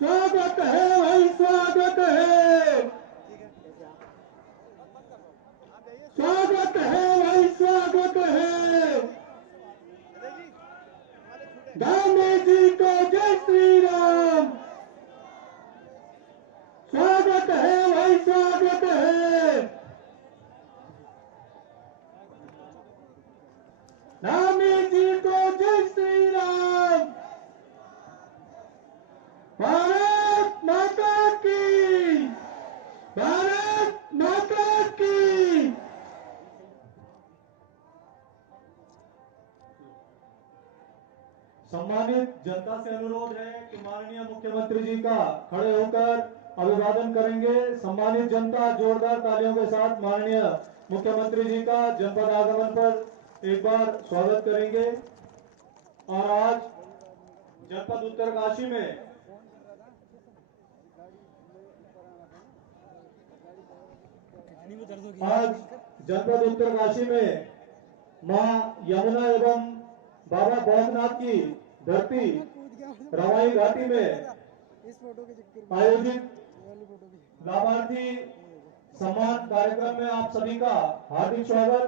स्वागत है भाई, स्वागत है, स्वागत है भाई, स्वागत है। गांधी जी को जय श्री राम। स्वागत है भाई, स्वागत है। गांधी जी को जय श्री राम। भारत माता की, भारत माता की। सम्मानित जनता से अनुरोध है कि माननीय मुख्यमंत्री जी का खड़े होकर अभिवादन करेंगे। सम्मानित जनता जोरदार तालियों के साथ माननीय मुख्यमंत्री जी का जनपद आगमन पर एक बार स्वागत करेंगे। और आज जनपद उत्तरकाशी में मां यमुना एवं बाबा बौद्धनाथ की धरती रवाई घाटी में आयोजित लाभार्थी सम्मान कार्यक्रम में आप सभी का हार्दिक स्वागत।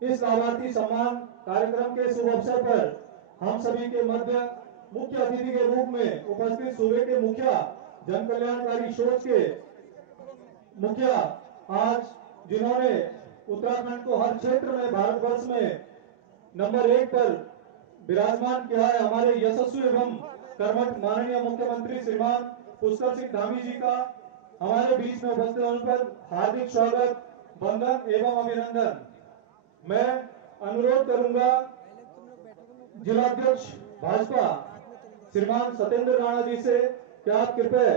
इस लाभार्थी सम्मान कार्यक्रम के शुभ अवसर पर हम सभी के मध्य मुख्य अतिथि के रूप में उपस्थित सूबे के मुखिया, जन कल्याणकारी सोच के मुखिया, आज जिन्होंने उत्तराखंड को हर क्षेत्र में भारतवर्ष में नंबर 1 पर विराजमान किया है, हमारे यशस्वी एवं कर्मठ माननीय मुख्यमंत्री श्रीमान पुष्कर सिंह धामी जी का हमारे बीच में उपस्थित होने पर हार्दिक स्वागत, वंदन एवं अभिनंदन। मैं अनुरोध करूंगा जिलाध्यक्ष भाजपा श्रीमान सत्येंद्र राणा जी से कि आप कृपया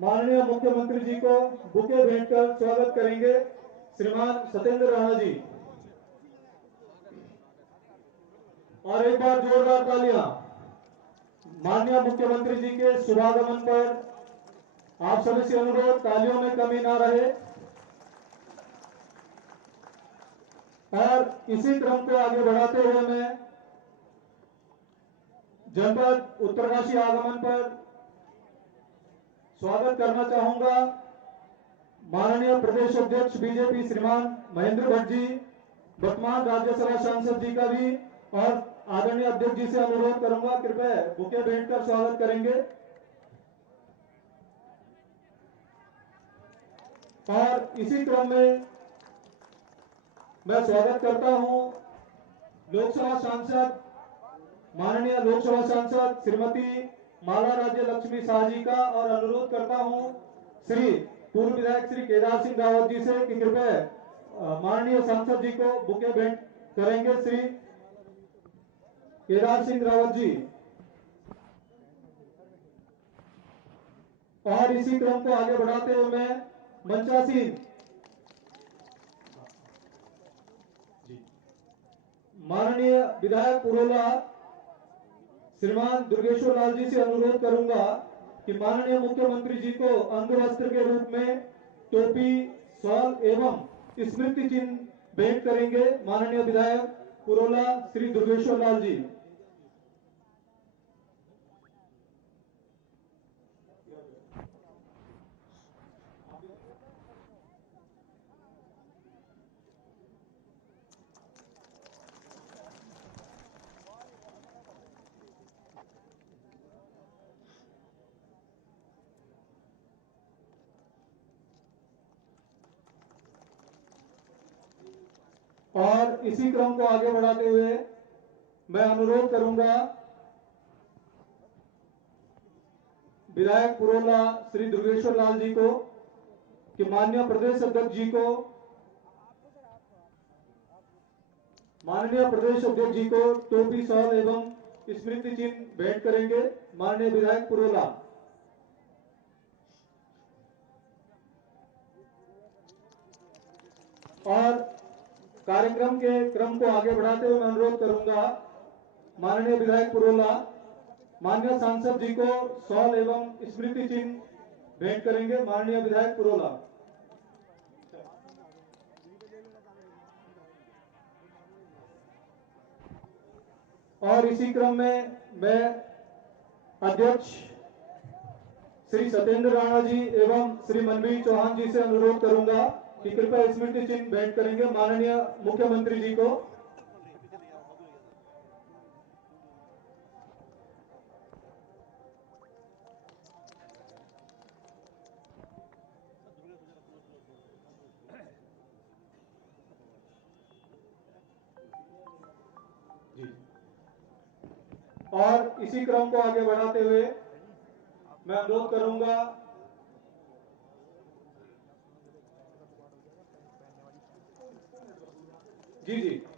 माननीय मुख्यमंत्री जी को बुके भेंट कर स्वागत करेंगे। श्रीमान सत्येंद्र राणा जी, और एक बार जोरदार तालियां माननीय मुख्यमंत्री जी के शुभागमन पर। आप सभी से अनुरोध, तालियों में कमी ना रहे। और इसी क्रम को आगे बढ़ाते हुए मैं जनपद उत्तरकाशी आगमन पर स्वागत करना चाहूंगा माननीय प्रदेश अध्यक्ष बीजेपी श्रीमान महेंद्र भट्ट जी, वर्तमान राज्यसभा सांसद जी का भी, और आदरणीय अध्यक्ष जी से अनुरोध करूंगा कृपया बुके भेंट कर स्वागत करेंगे। और इसी क्रम में मैं स्वागत करता हूं लोकसभा सांसद, माननीय लोकसभा सांसद श्रीमती माला राज्य लक्ष्मी शाह जी का, और अनुरोध करता हूं श्री पूर्व विधायक श्री केदार सिंह रावत जी से कि कृपया माननीय सांसद जी को बुके भेंट करेंगे। श्री केदार सिंह रावत जी। और इसी क्रम को आगे बढ़ाते हुए मैं मंचासीन माननीय विधायक पुरोला श्रीमान दुर्गेश्वर लाल जी से अनुरोध करूंगा कि माननीय मुख्यमंत्री जी को अंगवस्त्र के रूप में टोपी, शॉल एवं स्मृति चिन्ह भेंट करेंगे माननीय विधायक पुरोला श्री दुर्गेश्वर लाल जी। और इसी क्रम को आगे बढ़ाते हुए मैं अनुरोध करूंगा विधायक पुरोला श्री दुर्गेश्वर लाल जी को कि माननीय प्रदेश अध्यक्ष जी को, टोपी, शॉल एवं स्मृति चिन्ह भेंट करेंगे माननीय विधायक पुरोला। और कार्यक्रम के क्रम को आगे बढ़ाते हुए मैं अनुरोध करूंगा माननीय विधायक पुरोला माननीय सांसद जी को शॉल एवं स्मृति चिन्ह भेंट करेंगे माननीय विधायक पुरोला। और इसी क्रम में मैं अध्यक्ष श्री सत्येंद्र राणा जी एवं श्री मनवीर चौहान जी से अनुरोध करूंगा कि कृपया स्मृति चिन्ह भेंट करेंगे माननीय मुख्यमंत्री जी को। और इसी क्रम को आगे बढ़ाते हुए मैं अनुरोध करूंगा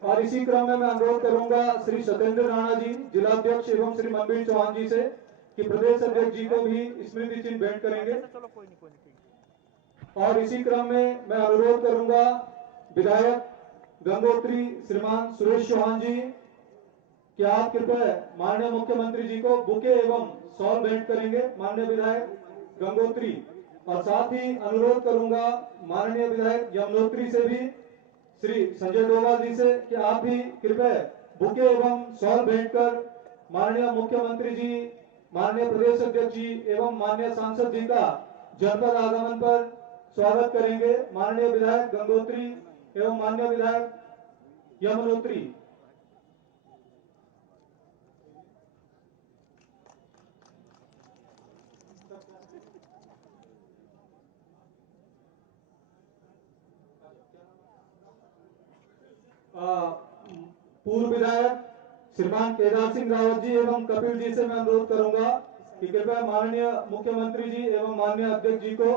और इसी क्रम में मैं अनुरोध करूंगा श्री सत्येंद्र राणा जी जिलाध्यक्ष एवं श्री मनवीर चौहान जी से कि प्रदेश अध्यक्ष जी को भी स्मृति चिन्ह भेंट करेंगे। और इसी क्रम में मैं अनुरोध करूंगा विधायक गंगोत्री श्रीमान सुरेश चौहान जी कि आप कृपया माननीय मुख्यमंत्री जी को बुके एवं शॉल भेंट करेंगे माननीय विधायक गंगोत्री। और साथ ही अनुरोध करूंगा माननीय विधायक यमुनोत्री से भी श्री संजय डोभाल जी से कि आप भी कृपया बुके एवं शॉल भेंट कर माननीय मुख्यमंत्री जी, माननीय प्रदेश अध्यक्ष जी एवं माननीय सांसद जी का जनपद आगमन पर स्वागत करेंगे। माननीय विधायक गंगोत्री एवं माननीय विधायक यमुनोत्री। पूर्व विधायक श्रीमान केदार सिंह रावत जी एवं कपिल जी से मैं अनुरोध करूंगा कि कृपया माननीय मुख्यमंत्री जी एवं माननीय अध्यक्ष जी को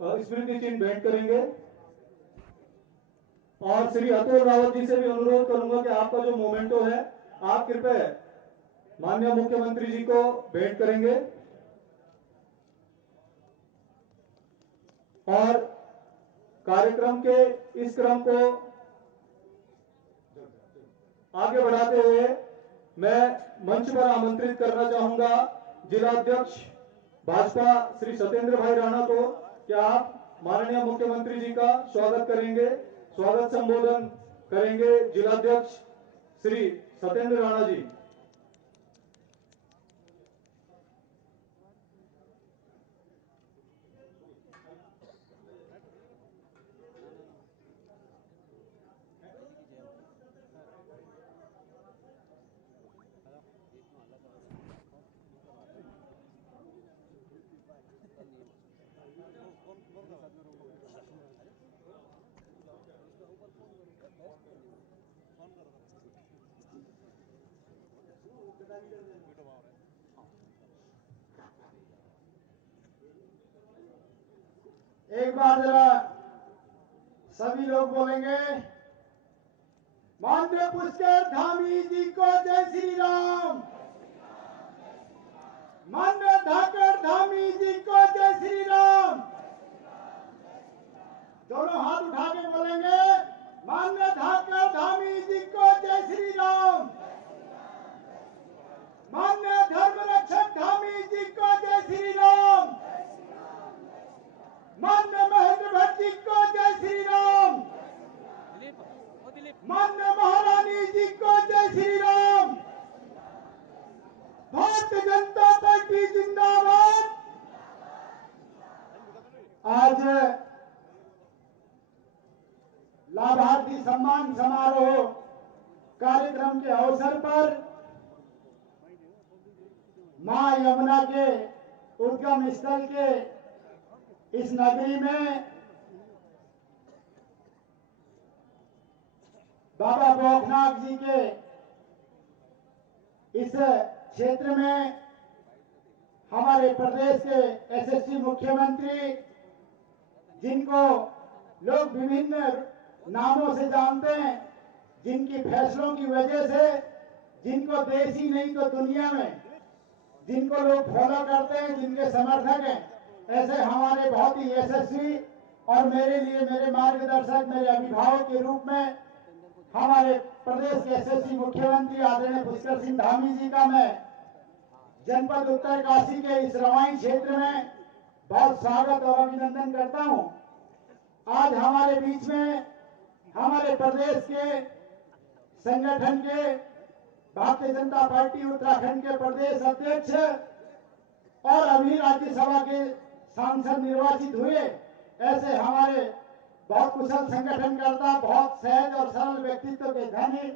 स्मृति चिन्ह भेंट करेंगे। और श्री अतुल रावत जी से भी अनुरोध करूंगा कि आपका जो मोमेंटो है आप कृपया माननीय मुख्यमंत्री जी को भेंट करेंगे। और कार्यक्रम के इस क्रम को आगे बढ़ाते हुए मैं मंच पर आमंत्रित करना चाहूंगा जिलाध्यक्ष भाजपा श्री सत्येंद्र भाई राणा को कि आप माननीय मुख्यमंत्री जी का स्वागत करेंगे, स्वागत संबोधन करेंगे जिलाध्यक्ष श्री सत्येंद्र राणा जी। एक बार जरा सभी लोग बोलेंगे, माननीय पुष्कर धामी जी को जय श्री राम। माननीय धाकर धामी जी को जय श्री राम। दोनों हाथ उठा के बोलेंगे, माननीय धाकर धामी जी को जय श्री राम। माननीय धर्म रक्षक धामी जी को जय श्री राम। माननीय महेंद्र भट्ट जी को जय श्री राम। माननीय महारानी जी को जय श्री राम। भारतीय जनता पार्टी जिंदाबाद। आज लाभार्थी सम्मान समारोह कार्यक्रम के अवसर पर मां यमुना के उद्गम स्थल के इस नगरी में बाबा भोगनाथ जी के इस क्षेत्र में हमारे प्रदेश के यशस्वी मुख्यमंत्री, जिनको लोग विभिन्न नामों से जानते हैं, जिनकी फैसलों की वजह से, जिनको देश ही नहीं तो दुनिया में जिनको लोग फॉलो करते हैं, जिनके समर्थक हैं, ऐसे हमारे बहुत ही यशस्वी और मेरे लिए मेरे मार्गदर्शक, मेरे अभिभावक के रूप में हमारे प्रदेश के यशस्वी मुख्यमंत्री आदरणीय पुष्कर सिंह धामी जी का मैं जनपद उत्तरकाशी के इस रवाई क्षेत्र में बहुत स्वागत और अभिनंदन करता हूं। आज हमारे बीच में हमारे प्रदेश के संगठन के भारतीय जनता पार्टी उत्तराखंड के प्रदेश अध्यक्ष और अभी राज्यसभा के सांसद निर्वाचित हुए। ऐसे हमारे बहुत कुशल संगठनकर्ता, बहुत सहज और सरल व्यक्तित्व के धनी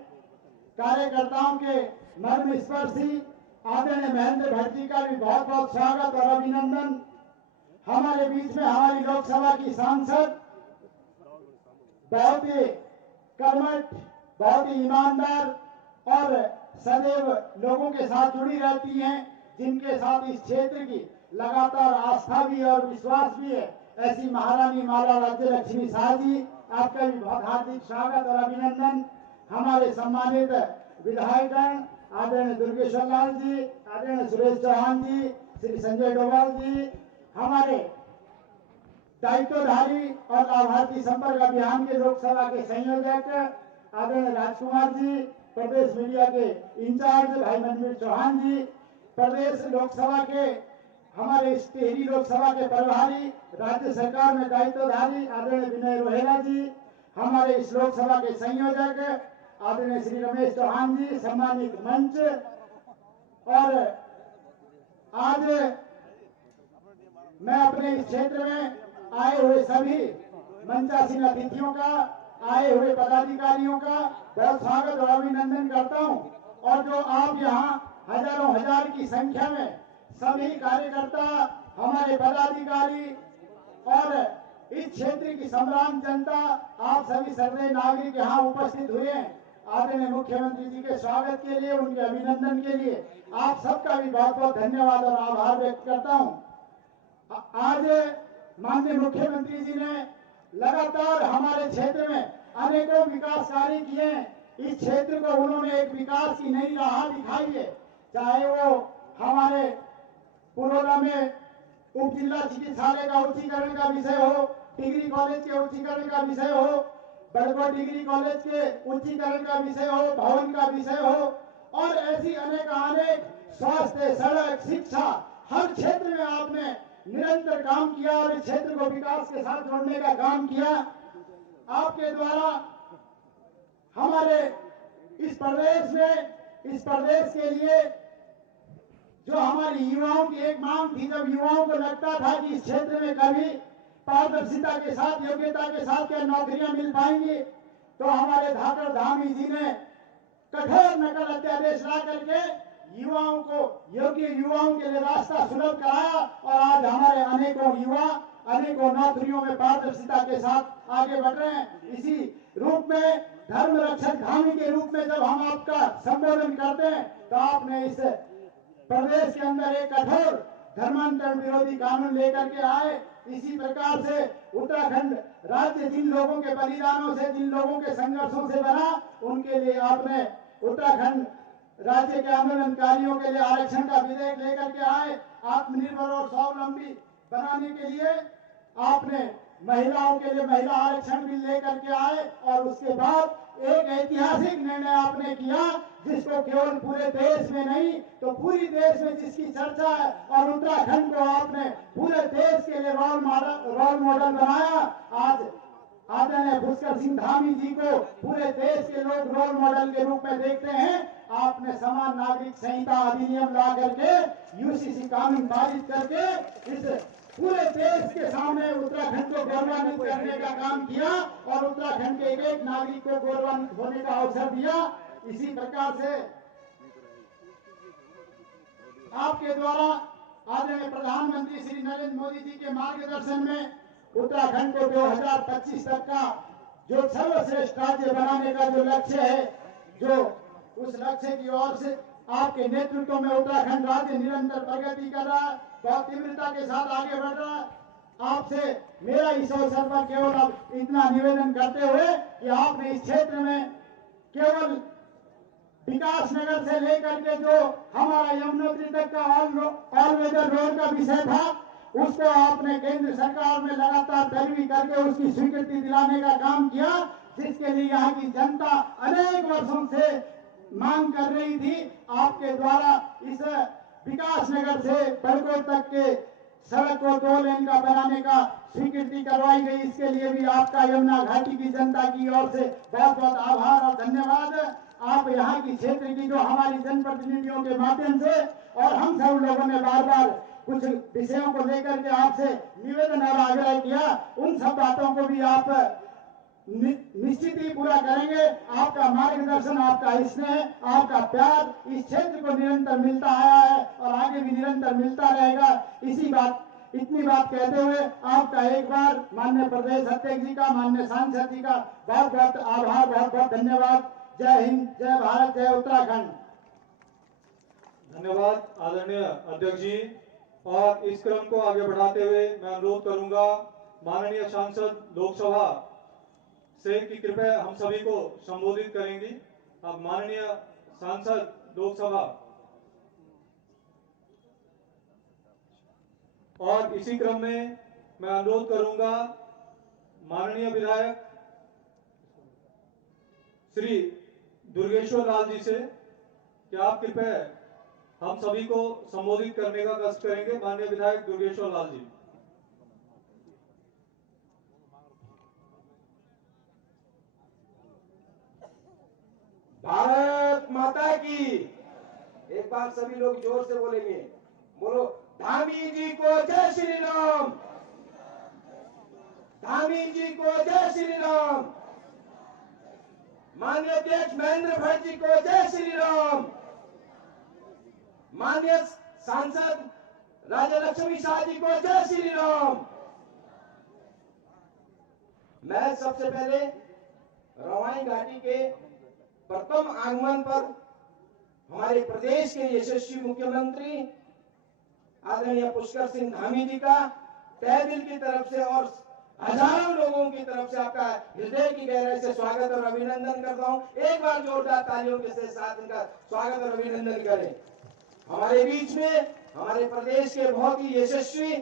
कार्यकर्ताओं के मर्म स्पर्शी आदरणीय महेंद्र भट्ट जी का भी बहुत बहुत स्वागत और अभिनंदन। हमारे बीच में हमारी लोकसभा की सांसद बहुत ही कर्मठ, बहुत ही ईमानदार और सदैव लोगों के साथ जुड़ी रहती हैं, जिनके साथ इस क्षेत्र की लगातार आस्था भी और विश्वास भी है, ऐसी महारानी माला राज्य लक्ष्मी शाह जी, आपका भी बहुत हार्दिक स्वागत और अभिनंदन। हमारे सम्मानित विधायकगण आदरणीय दुर्गेश्वर लाल जी, आदरणीय सुरेश चौहान जी, श्री संजय डोभाल जी, हमारे दायित्वधारी और लाभार्थी संपर्क अभियान के लोकसभा के संयोजक आदरणीय राजकुमार जी, प्रदेश मीडिया के इंचार्ज भाई मनवीर चौहान जी, प्रदेश लोकसभा के हमारे इस टिहरी लोकसभा के प्रभारी, राज्य सरकार में दायित्वधारी आदरणीय विनय रोहेला जी, हमारे इस लोकसभा के संयोजक आदरणीय श्री रमेश चौहान जी, सम्मानित मंच, और आज मैं अपने इस क्षेत्र में आए हुए सभी मंचासीन अतिथियों का, आए हुए पदाधिकारियों का बहुत स्वागत और अभिनंदन करता हूं। और जो आप यहाँ हजारों हजार की संख्या में सभी कार्यकर्ता, हमारे पदाधिकारी और इस क्षेत्र की सम्रांत जनता, आप सभी सर्वदय नागरिक यहाँ उपस्थित हुए हैं आदरणीय मुख्यमंत्री जी के स्वागत के लिए, उनके अभिनंदन के लिए आप सबका भी बहुत बहुत धन्यवाद और आभार व्यक्त करता हूँ। आज माननीय मुख्यमंत्री जी ने लगातार हमारे क्षेत्र में अनेकों विकास कार्य किए हैं। इस क्षेत्र को उन्होंने एक विकास की नई राह दिखाई है, चाहे वो हमारे पुरोला में उप जिला चिकित्सालय का उच्चीकरण का विषय हो, डिग्री कॉलेज के उच्चीकरण का विषय हो, बड़गोड़ डिग्री कॉलेज के उच्चीकरण का विषय हो, भवन का विषय हो, और ऐसी अनेक स्वास्थ्य, सड़क, शिक्षा, हर क्षेत्र में आपने निरंतर काम किया और इस क्षेत्र को विकास के साथ जोड़ने का काम किया। आपके द्वारा हमारे इस प्रदेश में, इस प्रदेश के लिए जो हमारी युवाओं की एक मांग थी, जब युवाओं को लगता था कि इस क्षेत्र में कभी पारदर्शिता के साथ, योग्यता के साथ क्या नौकरियां मिल पाएंगी, तो हमारे धाकर धामी जी ने कठोर नकल अध्यादेश ला करके युवाओं को, योग्य युवाओं के लिए रास्ता सुलभ कराया और आज हमारे अनेकों युवा अनेकों नौकरियों में पारदर्शिता के साथ आगे बढ़ रहे हैं। इसी रूप में धर्म रक्षक धामी के रूप में जब हम आपका संबोधन करते हैं तो आपने इस प्रदेश के अंदर एक कठोर धर्मांतरण विरोधी कानून लेकर के आए। इसी प्रकार से उत्तराखंड राज्य जिन लोगों के बलिदानों से, जिन लोगों के संघर्षों से बना, उनके लिए आपने उत्तराखंड राज्य के आंदोलनकारियों के लिए आरक्षण का विधेयक लेकर के आए। आत्मनिर्भर और स्वावलंबी बनाने के लिए आपने महिलाओं के लिए महिला आरक्षण बिल लेकर के आए और उसके बाद एक ऐतिहासिक निर्णय आपने किया, जिसको केवल पूरे देश में नहीं तो पूरी देश में जिसकी चर्चा है, और उत्तराखंड को आपने पूरे देश के लिए रोल मॉडल बनाया। आज आदरणीय पुष्कर सिंह धामी जी को पूरे देश के लोग रोल मॉडल के रूप में देखते हैं। आपने समान नागरिक संहिता अधिनियम ला करके, यूसीसी कानून पारित करके इस पूरे देश के सामने उत्तराखंड को गौरवान्वित करने का काम किया और उत्तराखंड के एक नागरिक को गौरवान्वित होने का अवसर दिया। इसी प्रकार से आपके द्वारा आदरणीय प्रधानमंत्री श्री नरेंद्र मोदी जी के मार्गदर्शन में उत्तराखंड को 2025 तक का जो सर्वश्रेष्ठ राज्य बनाने का जो लक्ष्य है, जो उस लक्ष्य की ओर से आपके नेतृत्व में उत्तराखंड राज्य निरंतर प्रगति कर रहा है, बहुत तीव्रता के साथ आगे बढ़ रहा है। आपसे मेरा इस अवसर पर केवल अब इतना निवेदन करते हुए कि आपने इस क्षेत्र में केवल विकास नगर से लेकर के जो हमारा यमुनोत्री तक का ऑल वेदर रोड का विषय था, उसको आपने केंद्र सरकार में लगातार पैरवी करके उसकी स्वीकृति दिलाने का काम किया, जिसके लिए यहाँ की जनता अनेक वर्षों से मांग कर रही थी। आपके द्वारा इस विकास नगर से बड़गोड़ तक के सड़क को 2 लेन का बनाने का स्वीकृति करवाई गई। इसके लिए भी आपका यमुना घाटी की जनता की ओर से बहुत बहुत आभार और धन्यवाद। आप यहाँ की क्षेत्र की जो हमारी जनप्रतिनिधियों के माध्यम से और हम सब लोगों ने बार बार कुछ विषयों को लेकर के आपसे निवेदन और आग्रह किया, उन सब बातों को भी आप निश्चित ही पूरा करेंगे। आपका मार्गदर्शन, आपका स्नेह, आपका प्यार इस क्षेत्र को निरंतर मिलता आया है और आगे भी निरंतर मिलता रहेगा। इतनी बात कहते हुए आपका एक बार माननीय प्रदेश अध्यक्ष जी का, माननीय सांसद जी का बहुत बहुत आभार, बहुत बहुत धन्यवाद। जय हिंद, जय भारत, जय उत्तराखंड। धन्यवाद आदरणीय अध्यक्ष जी। और इस क्रम को आगे बढ़ाते हुए मैं अनुरोध करूंगा माननीय सांसद लोकसभा से कि कृपया हम सभी को संबोधित करेंगी। अब माननीय सांसद लोकसभा। और इसी क्रम में मैं अनुरोध करूंगा माननीय विधायक श्री दुर्गेश्वर लाल जी से कि आप कृपया हम सभी को संबोधित करने का कष्ट करेंगे। माननीय विधायक दुर्गेश्वर लाल जी। भारत माता की। एक बार सभी लोग जोर से बोलेंगे, बोलो धामी जी को जय श्री राम, धामी जी को जय श्री राम, माननीय अध्यक्ष महेंद्र भट्ट जी को जय श्री राम, माननीय सांसद राजा लक्ष्मी शाह जी को जय श्री राम। मैं सबसे पहले रवाई घाटी के प्रथम आगमन पर हमारे प्रदेश के यशस्वी मुख्यमंत्री आदरणीय पुष्कर सिंह धामी जी का तहे दिल की तरफ से और हजारों लोगों की तरफ से आपका हृदय की गहराई से स्वागत और अभिनंदन करता हूं। एक बार जोरदार तालियों के साथ इनका स्वागत और अभिनंदन करें। हमारे बीच में हमारे प्रदेश के बहुत ही यशस्वी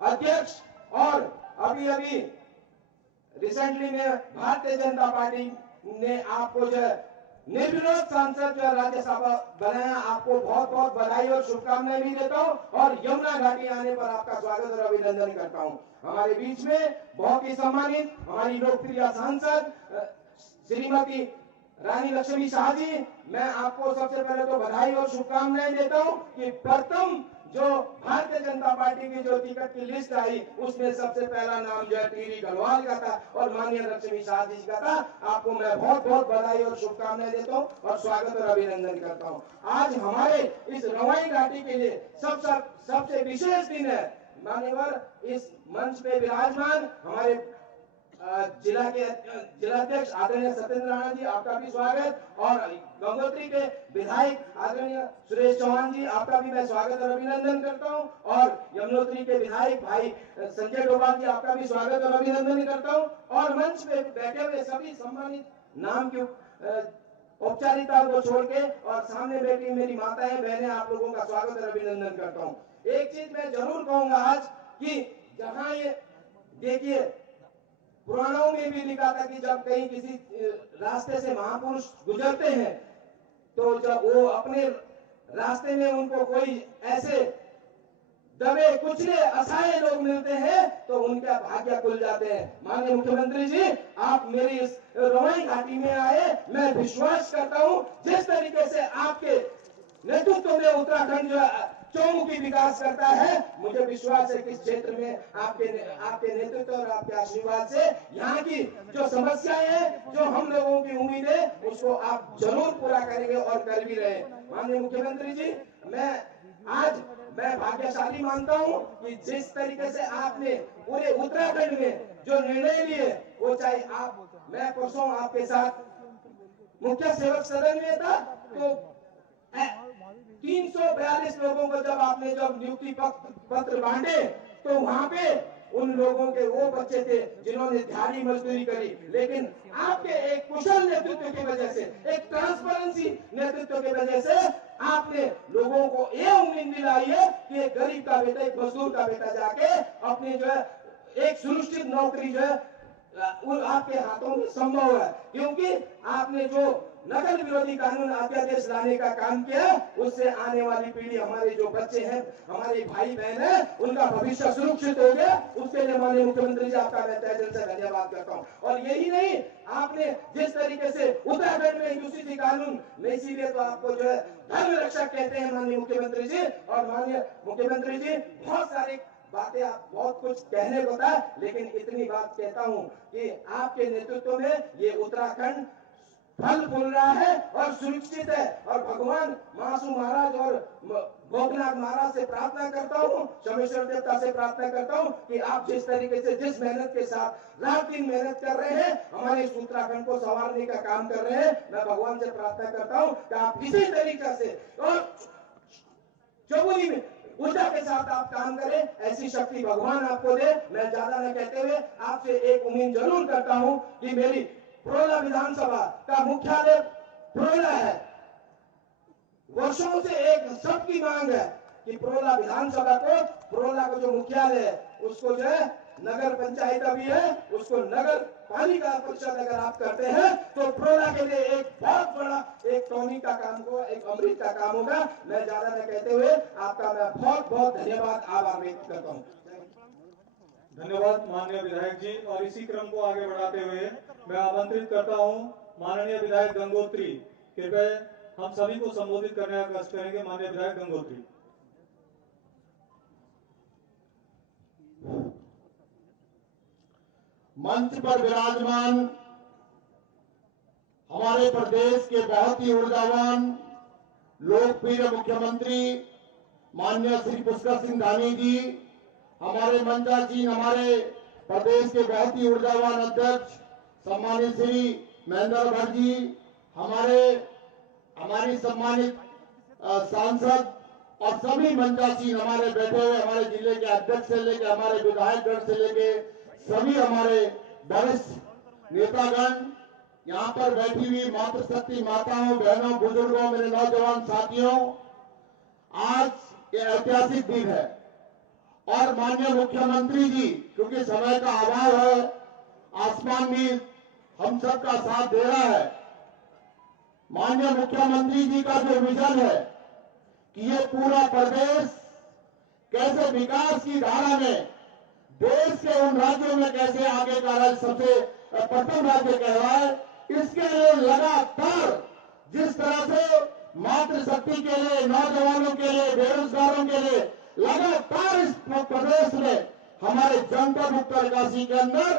अध्यक्ष और अभी रिसेंटली में भारतीय जनता पार्टी ने आपको जो निर्विरोध सांसद जो राज्यसभा बनाया, आपको बहुत बहुत बधाई और शुभकामनाएं भी देता हूं और यमुना घाटी आने पर आपका स्वागत और अभिनंदन करता हूं। हमारे बीच में बहुत ही सम्मानित हमारी लोकप्रिय सांसद श्रीमती रानी लक्ष्मी शाह जी, मैं आपको सबसे पहले तो बधाई और शुभकामनाएं देता हूं कि प्रथम जो भारतीय जनता पार्टी की जो टिकट की लिस्ट आई उसमें सबसे पहला नाम जो है टीरी गढ़वाल का था और माननीय लक्ष्मी शाह जी का था। आपको मैं बहुत बहुत बधाई और शुभकामनाएं देता हूं और स्वागत और अभिनंदन करता हूं। आज हमारे इस रवाई घाटी के लिए सबसे विशेष दिन है। मान्यवर इस मंच पे विराजमान हमारे जिलाध्यक्ष आदरणीय सत्येंद्र राणा जी, आपका भी स्वागत, और गंगोत्री के विधायक आदरणीय सुरेश चौहान जी, आपका भी मैं स्वागत और अभिनंदन करता हूं, और यमुनोत्री के विधायक भाई संजय डोभाल जी, आपका भी स्वागत और अभिनंदन करता हूं, और मंच पे बैठे हुए सभी सम्मानित नाम के औपचारिकता को छोड़ के और सामने बैठी मेरी माताएं बहनें, आप लोगों का स्वागत और अभिनंदन करता हूं। एक चीज मैं जरूर कहूंगा आज कि जहां ये देखिए पुराणों में भी लिखा था कि जब कहीं किसी रास्ते से महापुरुष गुजरते हैं तो जब वो अपने रास्ते में उनको कोई ऐसे दबे कुचले असहाय लोग मिलते हैं तो उनका भाग्य खुल जाते हैं। माननीय मुख्यमंत्री जी, आप मेरी इस रवाई घाटी में आए, मैं विश्वास करता हूं जिस तरीके से आपके नेतृत्व में उत्तराखंड जो चौमुखी विकास करता है, मुझे विश्वास है कि इस क्षेत्र में आपके नेतृत्व और आपके आशीर्वाद से यहाँ की जो समस्याएं हैं, जो हम लोगों की उम्मीद है, उसको आप जरूर पूरा करेंगे और कर भी रहे। माननीय मुख्यमंत्री जी, मैं भाग्यशाली मानता हूँ कि जिस तरीके से आपने पूरे उत्तराखंड में जो निर्णय लिए, वो चाहे मैं परसों आपके साथ मुख्य सेवक सदन में था तो 342 लोगों को जब नियुक्ति पत्र बांटे तो वहां पे उन लोगों के वो बच्चे थे जिन्होंने दिहाड़ी मजदूरी करी, लेकिन आपके एक कुशल नेतृत्व की वजह से, एक ट्रांसपेरेंसी नेतृत्व की वजह से आपने लोगों को ये उम्मीद दिलाई है कि एक गरीब का बेटा, एक मजदूर का बेटा जाके अपनी जो है एक सुनिश्चित नौकरी जो है आपके हाथों में संभव है, क्योंकि आपने जो नकल विरोधी कानून अध्यादेश लाने का काम किया, उससे आने वाली पीढ़ी, हमारे जो बच्चे हैं, हमारे भाई बहन हैं, उनका भविष्य सुरक्षित हो गया। उसके लिए माननीय मुख्यमंत्री जी आपका मैं तहे दिल से धन्यवाद करता हूँ। और यही नहीं, आपने जिस तरीके से उत्तराखंड में यूसीसी कानून में, इसीलिए तो आपको जो है धर्म रक्षक कहते हैं माननीय मुख्यमंत्री जी। और माननीय मुख्यमंत्री जी, बहुत सारी बातें, आप बहुत कुछ कहने को था, लेकिन इतनी बात कहता हूं कि आपके नेतृत्व में ये उत्तराखंड फल फूल रहा है और सुरक्षित है। और भगवान मासू महाराज और गोपनाथ महाराज से प्रार्थना करता हूं, शमेश्वर देवता से प्रार्थना करता हूं कि आप जिस तरीके से, जिस मेहनत के साथ रात दिन मेहनत कर रहे हैं, हमारे इस उत्तराखंड को संवारने का काम कर रहे हैं, मैं भगवान से प्रार्थना करता हूं कि आप इसी तरीके से और चौगुनी में ऊर्जा के साथ आप काम करें, ऐसी शक्ति भगवान आपको दे। मैं ज्यादा न कहते हुए आपसे एक उम्मीद जरूर करता हूं कि मेरी प्रोला विधानसभा का मुख्यालय प्रोला है। वर्षों से एक सबकी मांग है कि प्रोला विधानसभा को, प्रोला का जो मुख्यालय है उसको जो है नगर पंचायत अभी है, उसको नगर पालिका परिषद अगर आप करते हैं तो प्रोला के लिए एक बहुत बड़ा एक टॉनिक का काम होगा, एक अमृत का काम होगा। मैं ज्यादा न कहते हुए आपका मैं बहुत बहुत धन्यवाद, आभार व्यक्त करता हूँ। धन्यवाद माननीय विधायक जी। और इसी क्रम को आगे बढ़ाते हुए मैं आमंत्रित करता हूं माननीय विधायक गंगोत्री, कृपया हम सभी को संबोधित करने का कष्ट करेंगे। माननीय विधायक गंगोत्री। मंच पर विराजमान हमारे प्रदेश के बहुत ही ऊर्जावान लोकप्रिय मुख्यमंत्री माननीय श्री पुष्कर सिंह धामी जी, हमारे मंचासीन हमारे प्रदेश के बहुत ही ऊर्जावान अध्यक्ष सम्मानित श्री महेंद्र भट्ट जी, हमारी सम्मानित सांसद और सभी मंचासीन हमारे बैठे हुए, हमारे जिले के अध्यक्ष से लेकर हमारे विधायकगण से लेकर सभी हमारे वरिष्ठ नेतागण, यहाँ पर बैठी हुई मातृशक्ति माताओं, बहनों, बुजुर्गों, मेरे नौजवान साथियों, आज ये ऐतिहासिक दिन है। और माननीय मुख्यमंत्री जी, क्योंकि समय का अभाव है, आसमान भी हम सबका साथ दे रहा है, माननीय मुख्यमंत्री जी का जो विजन है कि ये पूरा प्रदेश कैसे विकास की धारा में, देश के उन राज्यों में कैसे आगे का राज्य सबसे प्रथम राज्य कहलाए, इसके लिए लगातार जिस तरह से मातृशक्ति के लिए, नौजवानों के लिए, बेरोजगारों के लिए लगातार इस प्रदेश में हमारे जनपद उत्तरकाशी के अंदर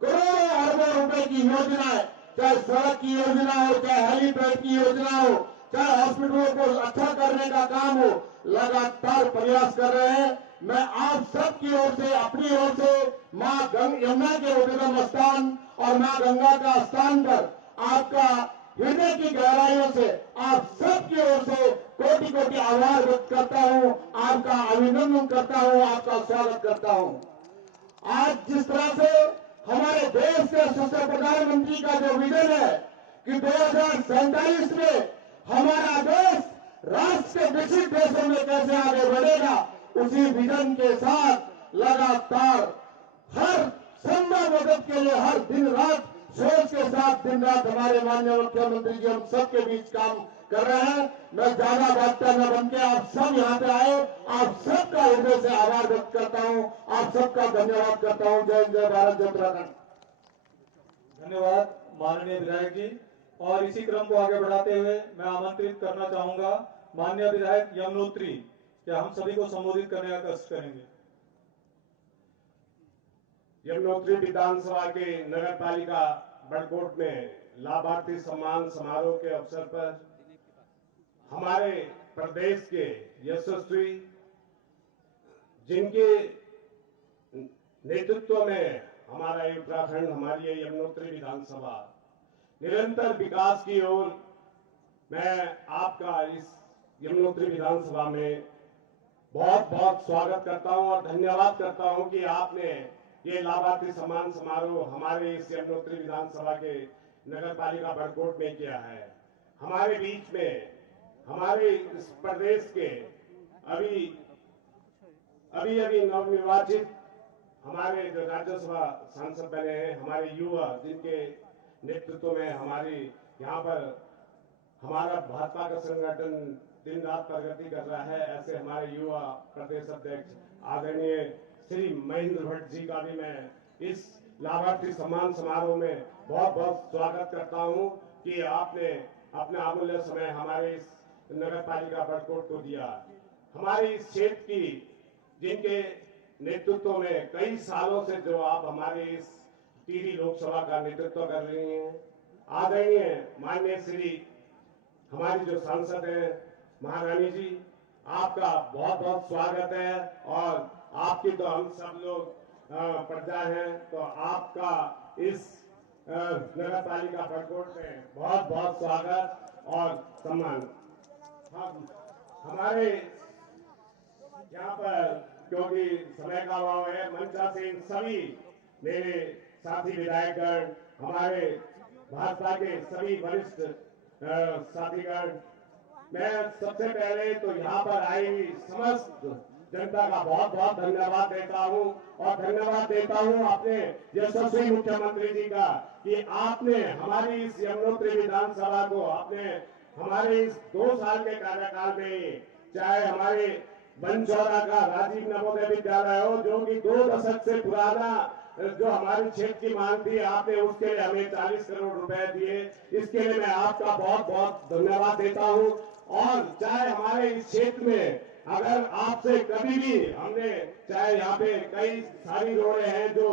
करोड़ों अरबों रुपए की योजनाएं, चाहे सड़क की योजना हो, चाहे हेलीपैड की योजना हो, चाहे हॉस्पिटलों को अच्छा करने का काम हो, लगातार प्रयास कर रहे हैं। मैं आप सब की ओर से, अपनी ओर से मां यमुना के उद्गम स्थान और मां गंगा का स्थान पर आपका हृदय की गहराइयों से आप सब की ओर से कोटि कोटि आभार व्यक्त करता हूं, आपका अभिनंदन करता हूं, आपका स्वागत करता हूं। आज जिस तरह से हमारे देश के यशस्वी प्रधानमंत्री का जो विजन है कि 2047 में हमारा देश राष्ट्र के विकसित देशों में कैसे आगे बढ़ेगा, उसी विजन के साथ लगातार हर संभव मदद के लिए हर दिन रात सोच के साथ दिन रात हमारे माननीय मुख्यमंत्री जी हम सबके बीच काम कर रहे हैं। मैं ज्यादा बातता न बनके आप सब यहाँ पे आए, आप सबका हृदय से आभार व्यक्त करता हूँ, आप सबका धन्यवाद करता हूँ। जय जय भारत, जय उत्तराखंड। धन्यवाद माननीय विधायक जी। और इसी क्रम को आगे बढ़ाते हुए मैं आमंत्रित करना चाहूंगा माननीय विधायक यमुनोत्री, क्या हम सभी को संबोधित करने का कष्ट करेंगे। यमुनोत्री विधानसभा के नगर पालिका बड़कोट में लाभार्थी सम्मान समारोह के अवसर पर हमारे प्रदेश के यशस्वी, जिनके नेतृत्व में हमारा ये उत्तराखंड, हमारी ये यमुनोत्री विधानसभा निरंतर विकास की ओर, मैं आपका इस यमुनोत्री विधानसभा में बहुत बहुत स्वागत करता हूं और धन्यवाद करता हूं कि आपने ये लाभार्थी सम्मान समारोह हमारे इस यमुनोत्री विधानसभा के नगर पालिका बड़कोट में किया है। हमारे बीच में हमारे इस प्रदेश के अभी नवनिर्वाचित हमारे जो राज्यसभा सांसद बने हैं, हमारे युवा, जिनके नेतृत्व में हमारी यहाँ पर हमारा भाजपा का संगठन दिन रात प्रगति कर रहा है, ऐसे हमारे युवा प्रदेश अध्यक्ष आदरणीय श्री महेंद्र भट्ट जी का भी मैं इस लाभार्थी सम्मान समारोह में बहुत बहुत स्वागत करता हूं कि आपने अपना अमूल्य समय हमारे इस नगर पालिका बड़कोट को दिया। हमारे इस क्षेत्र की जिनके नेतृत्व में कई सालों से जो आप हमारे इस टिहरी लोकसभा का नेतृत्व कर रही हैं, आदरणीय माननीय श्री हमारी जो सांसद है महारानी जी, आपका बहुत बहुत स्वागत है। और आपकी तो हम सब लोग प्रजा हैं, तो आपका इस नगर पालिका बड़कोट में बहुत बहुत स्वागत और सम्मान। हमारे यहाँ पर क्योंकि समय का अभाव है, मंचासीन सभी मेरे साथी विधायकगण, हमारे भाजपा के सभी वरिष्ठ साथीगण, मैं सबसे पहले तो यहाँ पर आई हुई समस्त जनता का बहुत बहुत धन्यवाद देता हूँ और धन्यवाद देता हूँ अपने यशस्वी मुख्यमंत्री जी का कि आपने हमारी इस यमुनोत्री विधानसभा को आपने हमारे इस 2 साल के कार्यकाल में, चाहे हमारे बनचौरा का राजीव नवोदय विद्यालय हो जो कि 2 दशक से पुराना जो हमारे क्षेत्र की मांग थी, आपने उसके लिए हमें 40 करोड़ रुपए दिए, इसके लिए मैं आपका बहुत बहुत धन्यवाद देता हूं। और चाहे हमारे इस क्षेत्र में अगर आपसे कभी भी हमने, चाहे यहाँ पे कई सारी रोडें हैं जो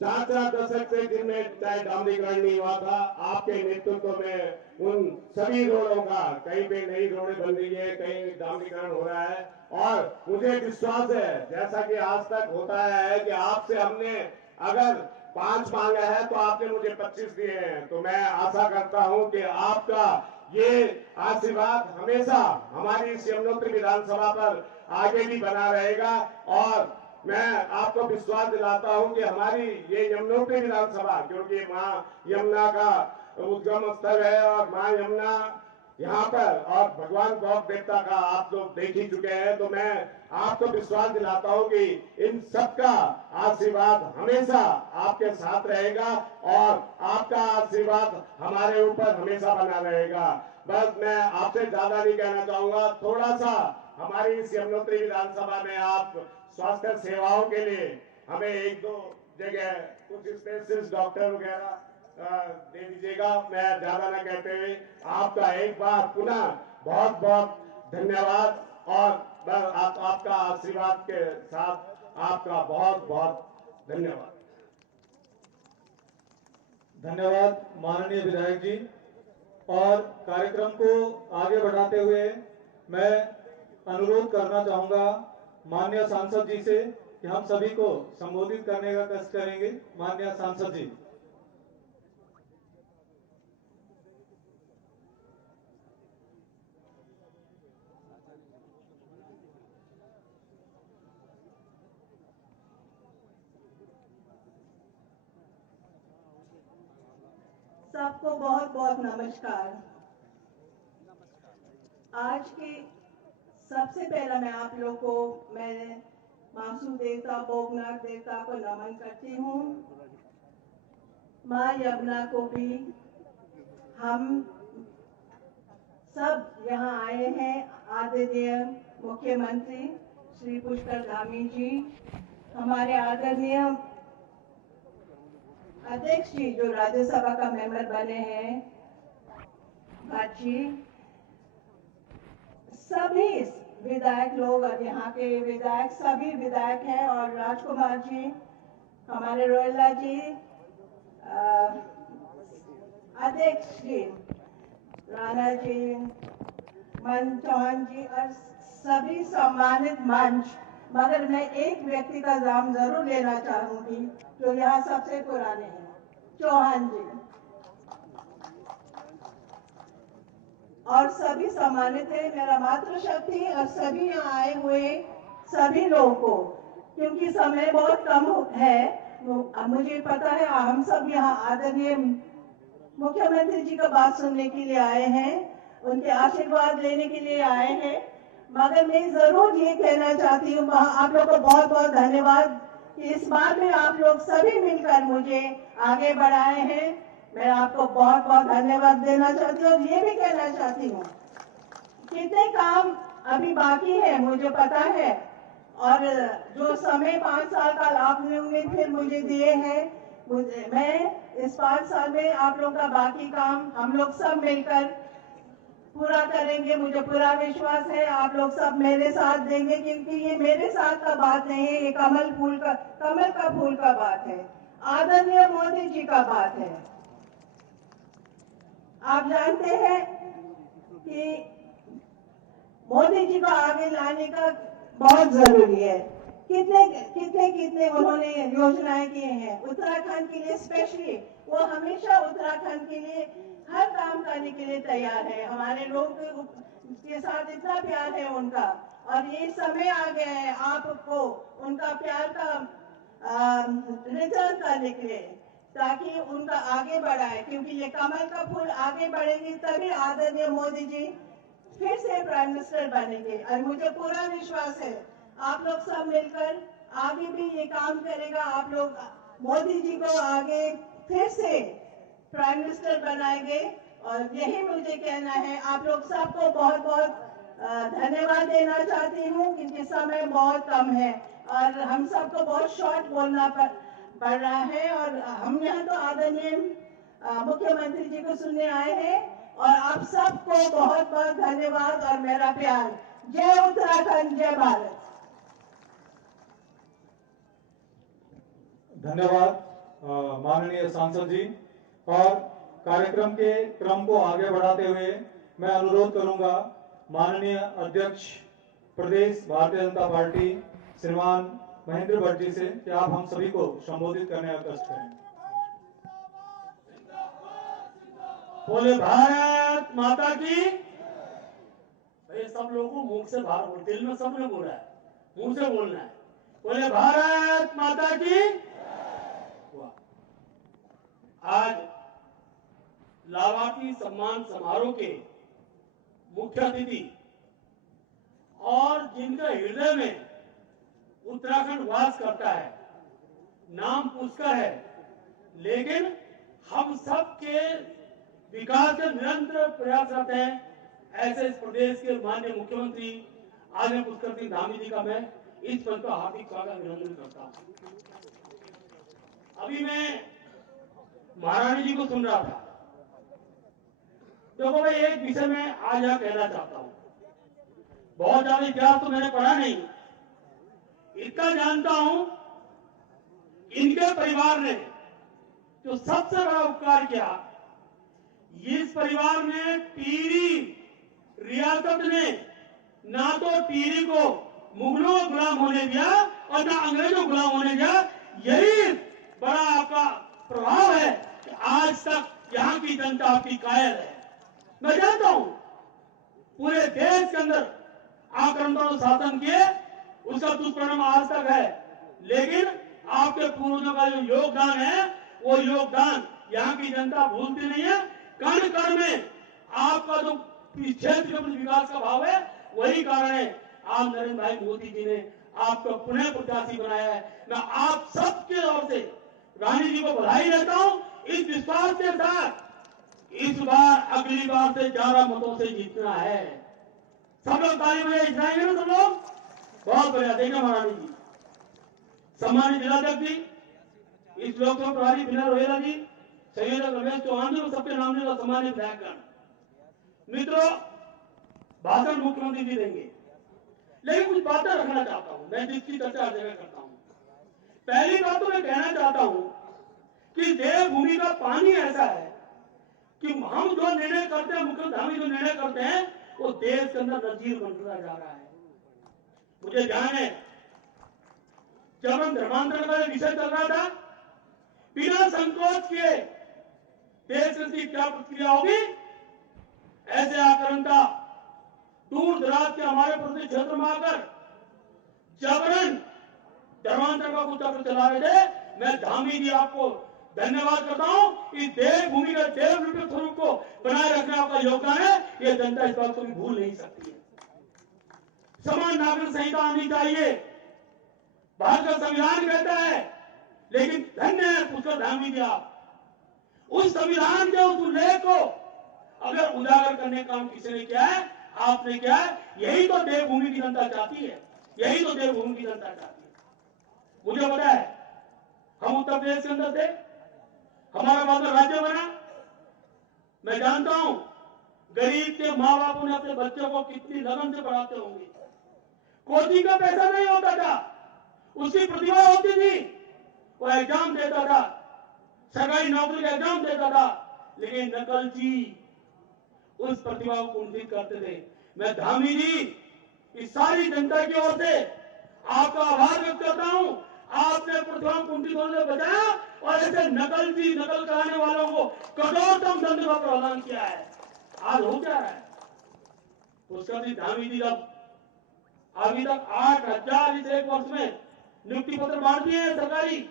4 दशक से जिनमें चाहे डामरीकरण नहीं हुआ था, आपके नेतृत्व में उन सभी रोडों का कहीं पे नई रोडें बन रही है, कहीं डामरीकरण हो रहा है। और मुझे विश्वास है, जैसा कि आज तक होता है कि आपसे हमने अगर 5 मांगे हैं तो आपने मुझे 25 दिए हैं, तो मैं आशा करता हूं कि आपका ये आशीर्वाद हमेशा हमारी इस यमुनोत्री विधानसभा पर आगे भी बना रहेगा। और मैं आपको विश्वास दिलाता हूं कि हमारी ये यमुनोत्री विधानसभा, क्योंकि मां यमुना का उद्गम स्थल है और मां यमुना यहाँ पर और भगवान गौ देवता का आप लोग देख ही चुके हैं, तो मैं आपको विश्वास दिलाता हूँ कि इन सबका आशीर्वाद हमेशा आपके साथ रहेगा और आपका आशीर्वाद हमारे ऊपर हमेशा बना रहेगा। बस मैं आपसे ज्यादा नहीं कहना चाहूंगा, थोड़ा सा हमारी इस यमुनोत्री विधानसभा में आप स्वास्थ्य सेवाओं के लिए हमें 1-2 जगह कुछ स्पेशलिस्ट डॉक्टर वगैरह दे दीजिएगा। मैं ज्यादा न कहते हुए आपका एक बार पुनः बहुत बहुत धन्यवाद और आपका आशीर्वाद के साथ आपका बहुत बहुत धन्यवाद। धन्यवाद माननीय विधायक जी। और कार्यक्रम को आगे बढ़ाते हुए मैं अनुरोध करना चाहूंगा माननीय सांसद जी से कि हम सभी को संबोधित करने का कष्ट करेंगे। माननीय सांसद जी। सबको बहुत बहुत नमस्कार। आज के सबसे पहला मैं आप लोग को, मैं मासू देवता भोगनाथ देवता को नमन करती हूँ। माँ यमुना को भी हम सब यहाँ आए हैं। आदरणीय मुख्यमंत्री श्री पुष्कर धामी जी, हमारे आदरणीय अध्यक्ष जी जो राज्यसभा का मेंबर बने हैं भट्ट जी, सभी विधायक लोग और यहाँ के विधायक सभी विधायक हैं, और राजकुमार जी, हमारे रोयला जी, अध्यक्ष जी राणा जी, मन चौहान जी और सभी सम्मानित मंच। मगर मैं एक व्यक्ति का नाम जरूर लेना चाहूंगी जो यहाँ सबसे पुराने हैं, चौहान जी, और सभी सम्मानित है। मेरा मातृशक्ति और सभी यहाँ आए हुए सभी लोगों को, क्योंकि समय बहुत कम है, मुझे पता है हम सब यहाँ आदरणीय मुख्यमंत्री जी का बात सुनने के लिए आए हैं, उनके आशीर्वाद लेने के लिए आए हैं। मगर मैं जरूर ये कहना चाहती हूँ आप लोग को बहुत बहुत धन्यवाद कि इस बार में आप लोग सभी मिलकर मुझे आगे बढ़ाए हैं। मैं आपको बहुत बहुत धन्यवाद देना चाहती हूँ और ये भी कहना चाहती हूँ कितने काम अभी बाकी है मुझे पता है, और जो समय 5 साल का आपने उम्मीद फिर मुझे दिए हैं, मैं इस 5 साल में आप लोग का बाकी काम हम लोग सब मिलकर पूरा करेंगे। मुझे पूरा विश्वास है आप लोग सब मेरे साथ देंगे, क्योंकि ये मेरे साथ का बात नहीं है, ये कमल का फूल का बात है, आदरणीय मोदी जी का बात है। आप जानते हैं कि मोदी जी को आगे लाने का बहुत जरूरी है। कितने उन्होंने योजनाएं किए हैं उत्तराखंड के लिए, स्पेशली वो हमेशा उत्तराखंड के लिए हर काम करने के लिए तैयार है। हमारे लोग के साथ इतना प्यार है उनका, और ये समय आ गया है आपको उनका प्यार का रिटर्न करने के लिए, ताकि उनका आगे बढ़ाए, क्योंकि ये कमल का फूल आगे बढ़ेगी तभी आदरणीय मोदी जी फिर से प्राइम मिनिस्टर बनेंगे। और मुझे पूरा विश्वास है आप लोग सब मिलकर आगे भी ये काम करेगा, आप लोग मोदी जी को आगे फिर से प्राइम मिनिस्टर बनाएंगे। और यही मुझे कहना है, आप लोग सबको बहुत बहुत धन्यवाद देना चाहती हूँ, क्योंकि समय बहुत कम है और हम सबको बहुत शॉर्ट बोलना पड़ रहा है। और हम यहाँ तो आदरणीय मुख्यमंत्री जी को सुनने आए हैं, और आप सबको बहुत बहुत धन्यवाद और मेरा प्यार। जय उत्तराखंड, जय भारत। धन्यवाद माननीय सांसद जी। और कार्यक्रम के क्रम को आगे बढ़ाते हुए मैं अनुरोध करूंगा माननीय अध्यक्ष प्रदेश भारतीय जनता पार्टी श्रीमान महेंद्र भट्ट जी से कि आप हम सभी को संबोधित करने का कष्ट करें। बोले भारत माता की। भाई सब लोगों को मुंह से बाहर बोल, दिल में सबने बोला है, मुंह से बोलना है। बोले भारत माता की। आज लाभार्थी सम्मान समारोह के मुख्य अतिथि और जिनका हृदय में उत्तराखंड वास करता है, नाम पुष्कर है, लेकिन हम सब के विकास के निरंतर प्रयासरत हैं, ऐसे इस प्रदेश के माननीय मुख्यमंत्री आदरणीय पुष्कर सिंह धामी जी का मैं इस पद पर हार्दिक स्वागत अभिनंदन करता हूं। अभी मैं महारानी जी को सुन रहा था, देखो भाई एक विषय में आज यहां कहना चाहता हूं। बहुत ज्यादा इतिहास तो मैंने पढ़ा नहीं, इतना जानता हूं इनके परिवार ने जो सबसे बड़ा उपकार किया, इस परिवार ने टिहरी रियासत ने ना तो टिहरी को मुगलों को गुलाम होने दिया और ना अंग्रेजों को गुलाम होने दिया। यही बड़ा आपका प्रभाव है कि आज तक यहाँ की जनता आपकी कायल है। मैं जानता हूं पूरे देश के अंदर आक्रांताओं ने शासन किए, उसका दुष्परिणाम आज तक है, लेकिन आपके पूर्वजों का जो योगदान है वो योगदान यहाँ की जनता भूलती नहीं है। कण कण में आपका जो क्षेत्र के प्रति विकास का भाव है, वही कारण है आज नरेंद्र भाई मोदी जी ने आपको पुनः प्रत्याशी बनाया है। मैं आप सबके ओर से रानी जी को बधाई देता हूं, इस विश्वास के साथ इस बार अगली बार से 11 मतों से जीतना है। सब लोग ताली बजाएंगे ना, सब लोग बहुत बढ़िया। देखिए महारानी जी, सम्मानित जिलाध्यक्ष जी, इस लोकसभा प्रभारी विनय रोहेला जी, संयोजक रमेश चौहान जी, सबके नाम लेकर सम्मानित विधायकगण। मित्रों, भाषण मुख्यमंत्री जी देंगे, लेकिन कुछ बातें रखना चाहता हूं मैं, जिसकी चर्चा हर जगह करता हूं। पहली बात तो मैं कहना चाहता हूं कि देवभूमि का पानी ऐसा है कि हम जो निर्णय करते हैं, मुख्यमंत्री जो निर्णय करते हैं, वो देश के अंदर नजीर बनता जा रहा है। मुझे ध्यान है जब हम धर्मांतरण का विषय चल रहा था, बिना संकोच किए देश की क्या प्रतिक्रिया होगी, ऐसे आक्रांता दूर दराज के हमारे प्रदेश क्षेत्र में आकर जबरन धर्मांतरण का कुछ चक्र चला रहे थे। मैं धामी जी आपको धन्यवाद करता हूं, इस देवभूमि का देवरूपी स्वरूप को बनाए रखने आपका योगदान है, ये जनता इस बात को भी भूल नहीं सकती है। समान नागरिक संहिता आनी चाहिए, भारत का संविधान कहता है, लेकिन धन्य है पुष्कर धामी जी आप, उस संविधान के उस उल्लेख को अगर उजागर करने का काम किसी ने किया है, आपने किया है, यही तो देवभूमि की जनता चाहती है, यही तो देवभूमि की जनता चाहती है। मुझे पता है, हम उत्तर प्रदेश के अंदर थे, हमारा बाद में राज्य बना। मैं जानता हूं गरीब के माँ बापों ने अपने बच्चों को कितनी लगन से पढ़ाते होंगे। कोचिंग का पैसा नहीं होता था, उसकी प्रतिभा होती थी, वो एग्जाम देता था, सरकारी नौकरी का एग्जाम देता था, लेकिन नकलची उस प्रतिभा को कुंठित करते थे। मैं धामी जी इस सारी जनता की ओर से आपका आभार व्यक्त करता हूं, आपने प्रतिभा को कुंठित होने से बचाया और ऐसे नकलची नकल कराने वालों को कठोरतम दंड का प्रावधान किया है। आज हो क्या रहा है, उसका भी धामी जी जब अभी तक 8,000 इस एक वर्ष में नियुक्ति पत्र बांट दिए हैं सरकारी,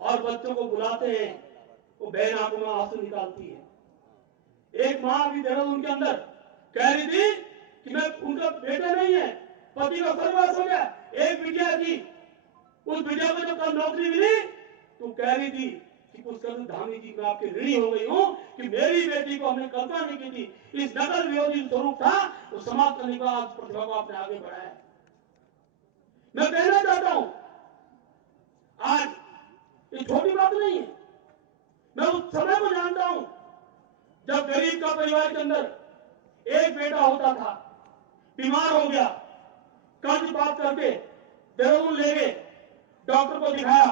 और बच्चों को बुलाते हैं, वो बहन आंखों में आंसू निकालती है। एक माँ अभी देहरादून के अंदर कह रही थी कि मैं उनका बेटा नहीं है, पति का स्वर्गवास हो गया, एक बिटिया थी, उस बिटिया को जब कल नौकरी मिली तो कह रही थी कि पुष्कर धामी जी मैं आपकी ऋणी हो गई हूं कि मेरी बेटी को हमने कल्पना नहीं की थी। इस नकल विरोधी स्वरूप था वो समाप्त करने का आज प्रतिभा को आपने आगे बढ़ाया। मैं कहना चाहता हूं आज ये छोटी बात नहीं है। मैं उस समय को जानता हूं जब गरीब का परिवार के अंदर एक बेटा होता था, बीमार हो गया, कर्ज बात करके देहरादून ले गए, डॉक्टर को दिखाया,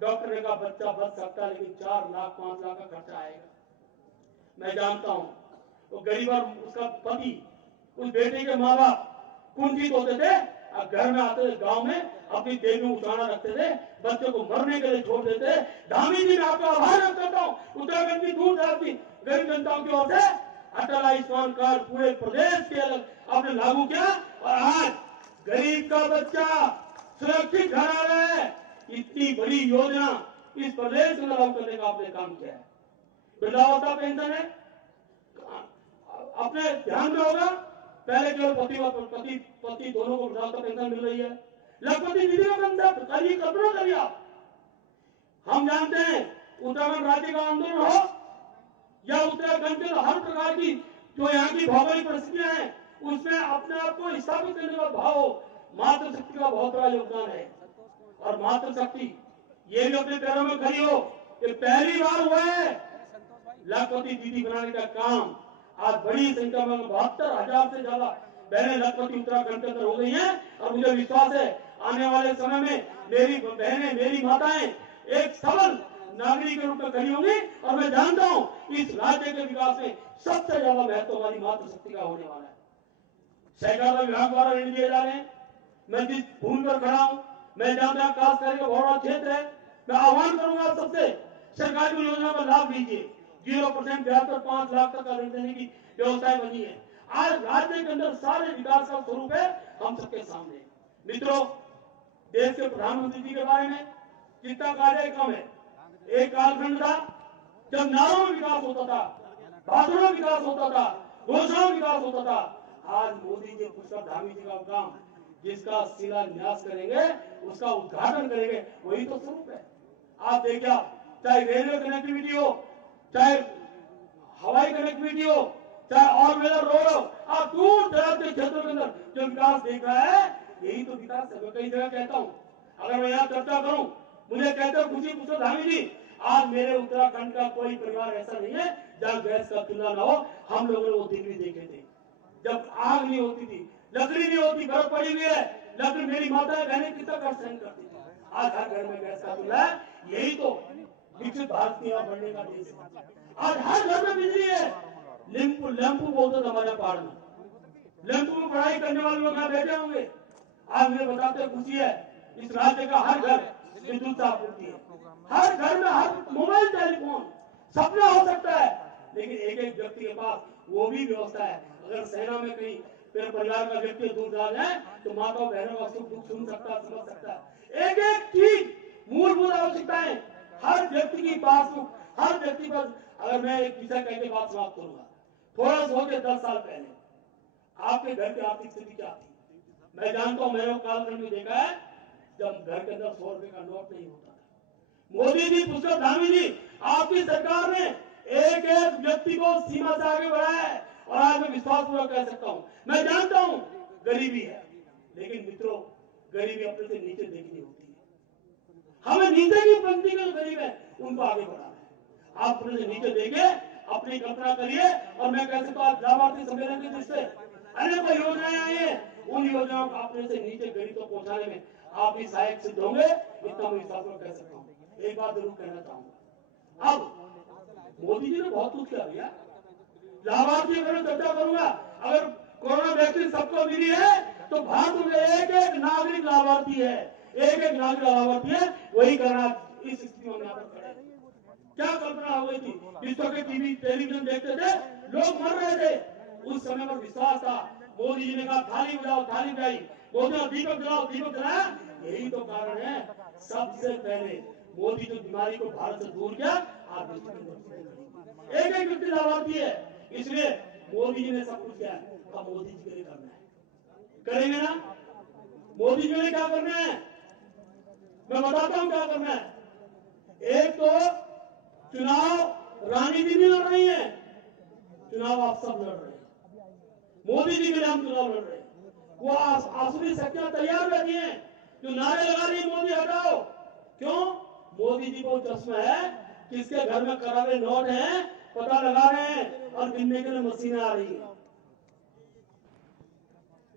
डॉक्टर ने कहा बच्चा बच सकता है लेकिन 4 लाख 5 लाख का खर्चा आएगा। मैं जानता हूं वो गरीब और उसका पति, उस बेटे के माँ बाप कुंठित होते थे और घर में आते थे, गांव में अपनी देह में उठाना रखते थे, बच्चों को मरने के लिए छोड़ देते। धामी जी मैं आपका आभार व्यक्त करता हूं, उत्तराखंड की दूर दराज की गरीब जनताओं की ओर से अटल आयुष्मान कार्ड पूरे प्रदेश के अलग आपने लागू किया और आज गरीब का बच्चा सुरक्षित घर आ रहा है। इतनी बड़ी योजना इस प्रदेश में लागू करने का आपने काम किया है। वृद्धावस्था पेंशन है, अपने ध्यान में होगा, पहले केवल पति दोनों को वृद्धावस्था पेंशन मिल रही है, लखपति दीदी का कंसेप्ट करिए, कल्पना करिए आप। हम जानते हैं उत्तराखंड राज्य का आंदोलन हो या उत्तराखंड के हर प्रकार की जो यहाँ की भौगोलिक परिस्थितियां हैं उसमें अपने आप को स्थापित करने का भाव, मातृशक्ति का बहुत बड़ा योगदान है। और मातृशक्ति ये भी अपने पैरों में खड़ी हो, ये पहली बार हुआ है लखपति दीदी बनाने का काम। आज बड़ी संख्या में 72,000 से ज्यादा बहनें लखपति उत्तराखंड के अंदर हो गई हैं और मुझे विश्वास है आने वाले समय में मेरी बहनें, मेरी माताएं एक सबल नागरिक के रूप में खड़ी होंगी। और मैं जानता हूं इस राज्य के विकास में सबसे ज्यादा महत्व हमारी मातृशक्ति का होने वाला है। सहकारिता विभाग द्वारा ऋण दिए जा रहे हैं। मैं जिस भूमि पर खड़ा हूं, मैं जानता हूं खासकर का बहुत बड़ा क्षेत्र है। मैं आह्वान करूंगा आप सबसे सरकारी योजना का लाभ लीजिए। 0% ब्याज पर 5 लाख तक का ऋण देने की व्यवस्था बनी है। आज राज्य के अंदर सारे विकास का स्वरूप है हम सबके सामने। मित्रों, देश के प्रधानमंत्री जी के बारे में जितना कार्य कम है। एक कालखंड था जब नारों में विकास होता था, भाषणों में विकास होता था, घोषणाओं में विकास होता था। आज मोदी जी पुष्कर धामी जी का काम जिसका शिलान्यास करेंगे, उसका उद्घाटन करेंगे, वही तो स्वरूप है। आप देखिए, चाहे रेलवे कनेक्टिविटी हो, चाहे हवाई कनेक्टिविटी हो, चाहे और मेरा रोड हो, आप दूर दराज के क्षेत्रों के अंदर जो विकास देख रहा है, यही तो विकास है। मैं कई जगह कहता हूँ, अगर मैं यहाँ चर्चा करूं, मुझे कहते हो खुशी पुष्कर धामी जी, आज मेरे उत्तराखंड का कोई परिवार ऐसा नहीं है जहाँ गैस का चूल्हा ना हो। हम लोगों ने वो दिन भी देखे थे जब आग नहीं होती थी, लकड़ी नहीं होती, बर्फ पड़ी हुई है, लकड़ी मेरी माता बहनें कितना कष्ट सहन करती थी। आज हर घर में गैस का चूल्हा है। यही तो विकसित भारत की ओर बढ़ने का देश है। आज हर घर में बिजली है। लैंपू बोलते थे हमारे पहाड़ में, लैंपू में पढ़ाई करने वाले लोग यहाँ बैठे होंगे। आज मुझे बताते खुशी है, इस राज्य का हर घर विद्युत आपूर्ति है। हर घर में हर मोबाइल टेलीफोन सपना हो सकता है, लेकिन एक एक व्यक्ति के पास वो भी व्यवस्था है। अगर सेना में कहीं मेरे परिवार का व्यक्ति दूर जा जाए तो माताओं बहनों का सुख दुख सुन सकता है, समझ सकता है। एक एक चीज मूलभूत आवश्यकताएं हर व्यक्ति की पासबुक, हर व्यक्ति पर। अगर मैं एक किस्सा कह के बात समाप्त करूंगा, थोड़ा सा होके 10 साल पहले आपके घर की आर्थिक स्थिति क्या थी? मैं जानता हूं, मैंने वो कालखंड में देखा है जब घर के अंदर 100 रुपए का नोट नहीं होता था। मोदी जी, पुष्कर धामी जी, आपकी सरकार ने एक एक व्यक्ति को सीमा से आगे बढ़ाया है और आज मैं विश्वासपूर्वक कह सकता हूं, मैं जानता हूं गरीबी है, लेकिन मित्रों गरीबी अपने से नीचे देखनी होती है। हमें नीचे की पंक्ति के जो गरीब है उनको आगे बढ़ाना है। आप अपने से नीचे देखे, अपनी कल्पना करिए और मैं कह सकता हूं लाभार्थी सम्मेलन की दृष्टि से अनेकों योजनाएं आई है, उन योजनाओं को अपने से नीचे गरीब तक पहुंचाने में आप भी सहायक सिद्ध होंगे, इतना मैं विश्वासपूर्वक कह सकता हूं। एक बात जरूर कहना चाहूंगा, अब मोदी जी ने बहुत कुछ किया भैया, लाभार्थी अगर मैं चर्चा करूंगा, अगर कोरोना वैक्सीन सबको मिली है तो भारत में एक एक नागरिक लाभार्थी है, एक एक नागरिक लाभार्थी है, वही करना इस स्थिति में यहाँ पर खड़े। क्या कल्पना हो गई थी, विश्व के टीवी टेलीविजन देखते थे, लोग मर रहे थे, उस समय पर विश्वास था, मोदी जी ने कहा थाली बजाओ थाली बजाई, मोदी ने दीपक जलाओ दीपक जलाया। यही तो कारण है, सबसे पहले मोदी जो बीमारी को भारत से दूर किया, आप एक एक व्यक्ति लाभार्थी है, इसलिए मोदी जी ने सब कुछ किया है, अब मोदी जी के लिए करना है, करेंगे ना? मोदी जी ने क्या करना है मैं बताता हूं क्या करना है। एक तो चुनाव राजनीति नहीं लड़ रही है, चुनाव आप सब लड़ रहे हैं, मोदी जी के लिए हम चुनाव लड़ रहे हैं। वो आसुरी शक्तियां तैयार रहती हैं जो नारे लगा रही है मोदी हटाओ, क्यों? मोदी जी को चश्मा है, किसके घर में करारे नोट हैं पता लगा रहे हैं और गिनने के लिए मशीनें आ रही है,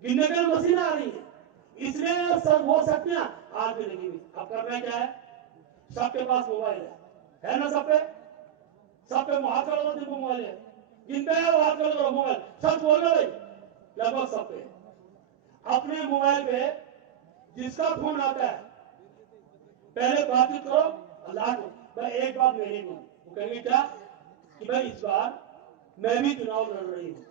गिनने के लिए मशीनें आ रही है, इसलिए सब हो शक्तियां आज भी लगी हुई। अब करना क्या है, सबके पास मोबाइल है ना? सब पे हाथ करो तो जिनको मोबाइल है, जिनका है वो हाथ करो मोबाइल, सच बोल रहे भाई, लगभग सब पे। अपने मोबाइल पे जिसका फोन आता है पहले बातचीत करो, अल्लाह को भाई एक बात मेरी भी, वो कहेंगे क्या कि भाई इस बार मैं भी चुनाव लड़ रही हूँ,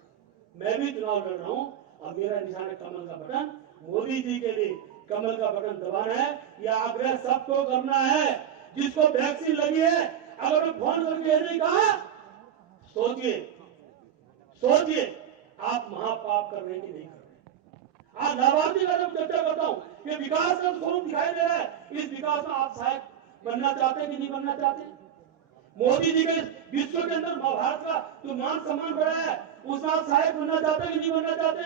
मैं भी चुनाव लड़ रहा हूँ और मेरा निशान है कमल का बटन, मोदी जी के लिए कमल का बटन दबाना है, यह आग्रह सबको करना है। जिसको वैक्सीन लगी है, अगर मैं फोन करके नहीं कहा, सोचिए आप महापाप कर रहे हैं कि नहीं कर रहे। आज लाभार्थी का जब चर्चा करता हूं, ये विकास का स्वरूप दिखाई दे रहा है, इस विकास में आप सहायक बनना चाहते हैं कि नहीं बनना चाहते? मोदी जी के विश्व के अंदर भारत का जो मान सम्मान बढ़ा है, उसमें आप सहायक बनना चाहते हैं कि नहीं बनना चाहते?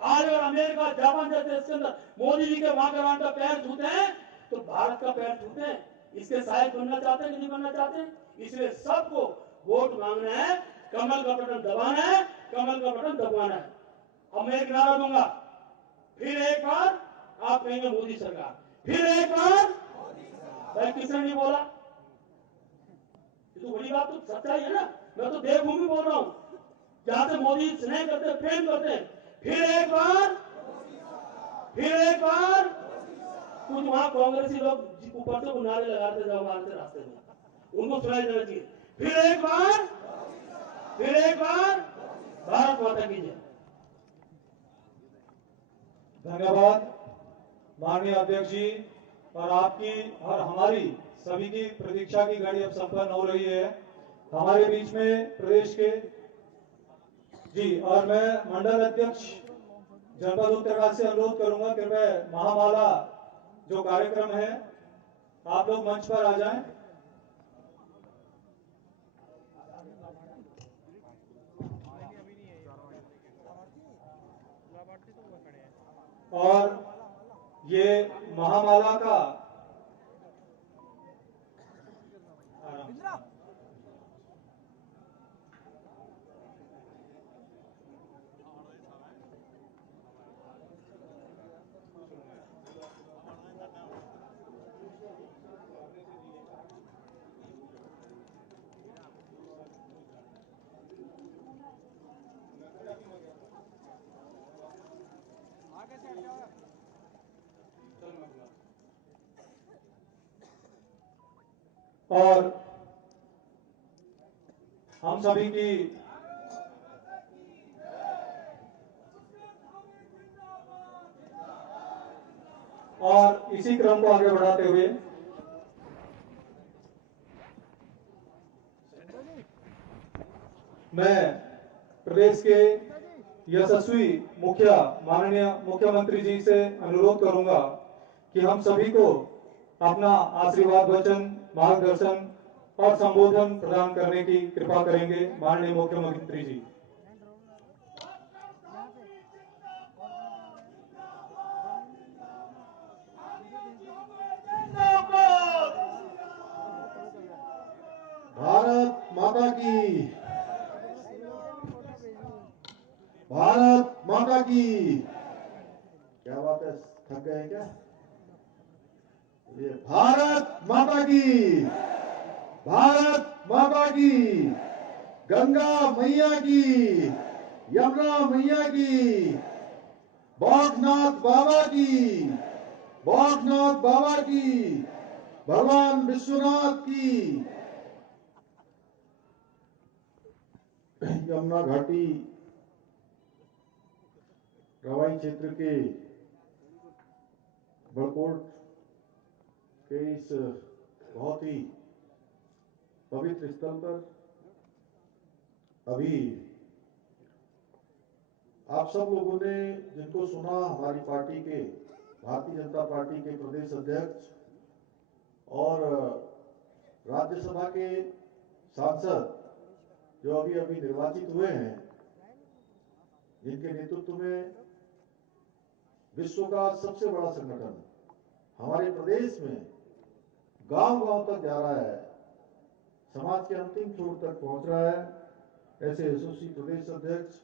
आज अगर अमेरिका जापान जैसे देश के अंदर मोदी जी के वहां का पैर छूते हैं तो भारत का पैर छूते हैं, इसके सहायक बनना चाहते हैं कि नहीं बनना चाहते? इसलिए सबको वोट मांगना है, कमल का बटन दबाना है, कमल का बटन दबाना है। अब मैं एक नारा दूंगा, फिर एक बार आप कहेंगे मोदी सरकार, फिर एक बार भाई किसने नहीं बोला, ये तो बड़ी बात, तो सच्चाई है ना, मैं तो देवभूमि बोल रहा हूं जहां से मोदी स्नेह करते हैं, प्रेम करते हैं। फिर एक बार कुछ वहां कांग्रेसी लोग ऊपर से नारे लगाते जाओ मारते रास्ते में, उनको सुनाई देना चाहिए, फिर एक बार भारत माता की जय। धन्यवाद माननीय अध्यक्ष जी, और आपकी और हमारी सभी की प्रतीक्षा की घड़ी अब संपन्न हो रही है। हमारे बीच में प्रदेश के जी, और मैं मंडल अध्यक्ष जनपद उत्तरकाशी से अनुरोध करूंगा, कृपया महामाला जो कार्यक्रम है आप लोग मंच पर आ जाएं। और ये महामाला का और हम सभी की और इसी क्रम को आगे बढ़ाते हुए मैं प्रदेश के यशस्वी मुखिया माननीय मुख्यमंत्री जी से अनुरोध करूंगा कि हम सभी को अपना आशीर्वाद वचन, मार्गदर्शन और संबोधन प्रदान करने की कृपा करेंगे माननीय मुख्यमंत्री जी। भारत माता की, भारत माता की। क्या बात है, थक गए हैं क्या? ये भारत माता की, भारत माता की, गंगा मैया की, यमुना मैया की, बागनाथ बाबा की, बागनाथ बाबा की, भगवान विश्वनाथ की। यमुना घाटी रवाई क्षेत्र के बड़कोट के इस बहुत ही पवित्र स्थल पर अभी आप सब लोगों ने जिनको सुना, हमारी पार्टी के, भारतीय जनता पार्टी के प्रदेश अध्यक्ष और राज्यसभा के सांसद जो अभी अभी निर्वाचित हुए हैं, जिनके नेतृत्व में विश्व का सबसे बड़ा संगठन हमारे प्रदेश में गांव-गांव तक जा रहा है, समाज के अंतिम छोर तक पहुंच रहा है, ऐसे एसओसी प्रदेश अध्यक्ष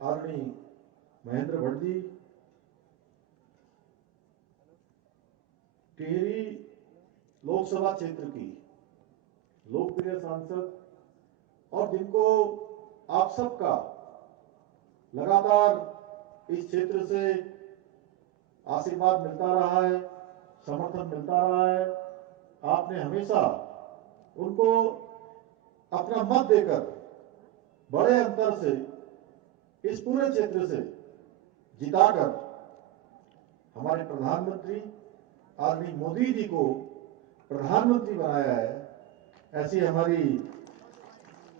आदरणीय महेंद्र भट्ट जी, टिहरी लोकसभा क्षेत्र की लोकप्रिय सांसद और जिनको आप सबका लगातार इस क्षेत्र से आशीर्वाद मिलता रहा है, समर्थन मिलता रहा है, आपने हमेशा उनको अपना मत देकर बड़े अंतर से इस पूरे क्षेत्र से जिताकर हमारे प्रधानमंत्री आदरणीय मोदी जी को प्रधानमंत्री बनाया है। ऐसी हमारी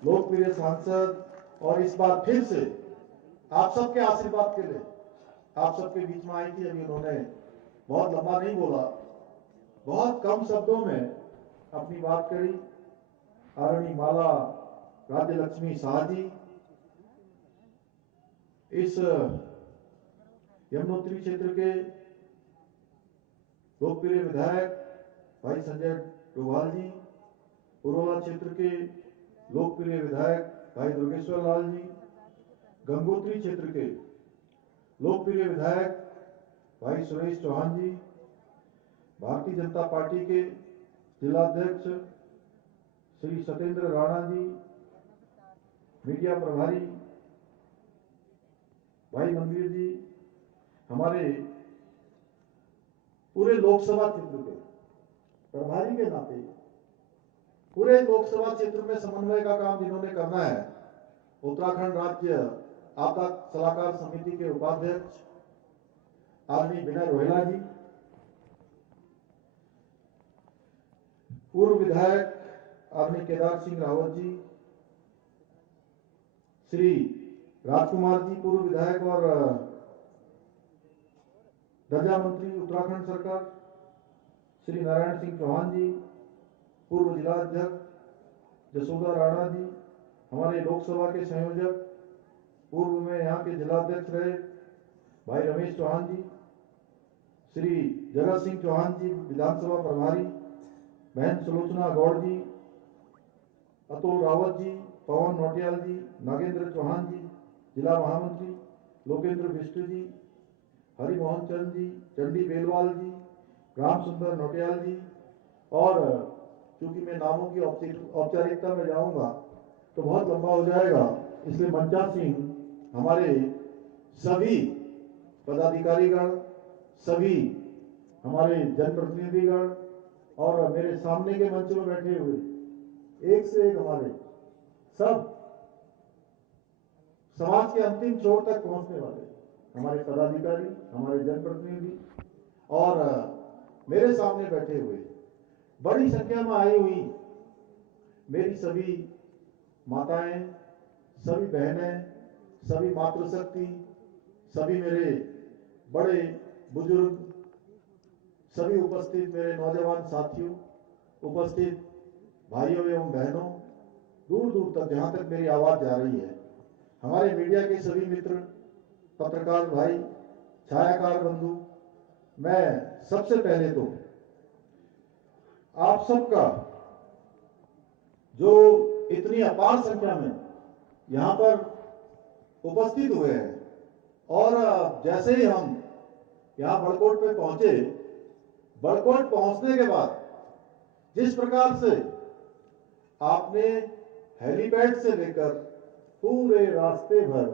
लोकप्रिय सांसद और इस बार फिर से आप सबके आशीर्वाद के लिए आप सबके बीच में आई थी। अभी उन्होंने बहुत लंबा नहीं बोला, बहुत कम शब्दों में अपनी बात करी। आदरणीय माला राज्य लक्ष्मी शाह जी, इस यमुनोत्री क्षेत्र के लोकप्रिय विधायक भाई संजय डोभाल जी, पुरोला क्षेत्र के लोकप्रिय विधायक भाई दुर्गेश्वर लाल जी, गंगोत्री क्षेत्र के लोकप्रिय विधायक भाई सुरेश चौहान जी, भारतीय जनता पार्टी के जिलाध्यक्ष श्री सत्येंद्र राणा जी, मीडिया प्रभारी भाई मंदिर जी, हमारे पूरे लोकसभा क्षेत्र के प्रभारी के नाते पूरे लोकसभा क्षेत्र में समन्वय का काम जिन्होंने करना है, उत्तराखंड राज्य आपदा सलाहकार समिति के उपाध्यक्ष आदरणीय विनय रोहेला जी, पूर्व विधायक आदरणीय केदार सिंह रावत जी, श्री राजकुमार जी, पूर्व विधायक और दर्जा मंत्री उत्तराखंड सरकार, श्री नारायण सिंह चौहान जी, पूर्व जिला अध्यक्ष जसोदा राणा जी, हमारे लोकसभा के संयोजक पूर्व में यहाँ के जिलाध्यक्ष रहे भाई रमेश चौहान जी, श्री जगत सिंह चौहान जी विधानसभा प्रभारी, बहन सुलोचना गौड़ जी, अतुल रावत जी, पवन नौटियाल जी, नागेंद्र चौहान जी, जिला महामंत्री लोकेंद्र बिष्ट जी, हरिमोहन चंद जी, चंडी बेलवाल जी, राम सुंदर नौटियाल जी। और चूंकि मैं नामों की औपचारिकता में जाऊंगा तो बहुत लंबा हो जाएगा, इसलिए मंचा सिंह हमारे सभी पदाधिकारीगण, सभी हमारे जनप्रतिनिधिगण और मेरे सामने के मंच में बैठे हुए एक से एक हमारे सब समाज के अंतिम छोर तक पहुंचने वाले हमारे पदाधिकारी, हमारे जनप्रतिनिधि और मेरे सामने बैठे हुए बड़ी संख्या में आई हुई मेरी सभी माताएं, सभी बहनें, सभी मातृशक्ति, सभी मेरे बड़े बुजुर्ग, सभी उपस्थित मेरे नौजवान साथियों, उपस्थित भाइयों एवं बहनों, दूर दूर तक जहां तक मेरी आवाज जा रही है, हमारे मीडिया के सभी मित्र, पत्रकार भाई, छायाकार बंधु, मैं सबसे पहले तो आप सबका जो इतनी अपार संख्या में यहां पर उपस्थित हुए हैं, और जैसे ही हम यहां बड़कोट पे पहुंचे, बड़कोट पहुंचने के बाद जिस प्रकार से आपने हेलीपैड से लेकर पूरे रास्ते भर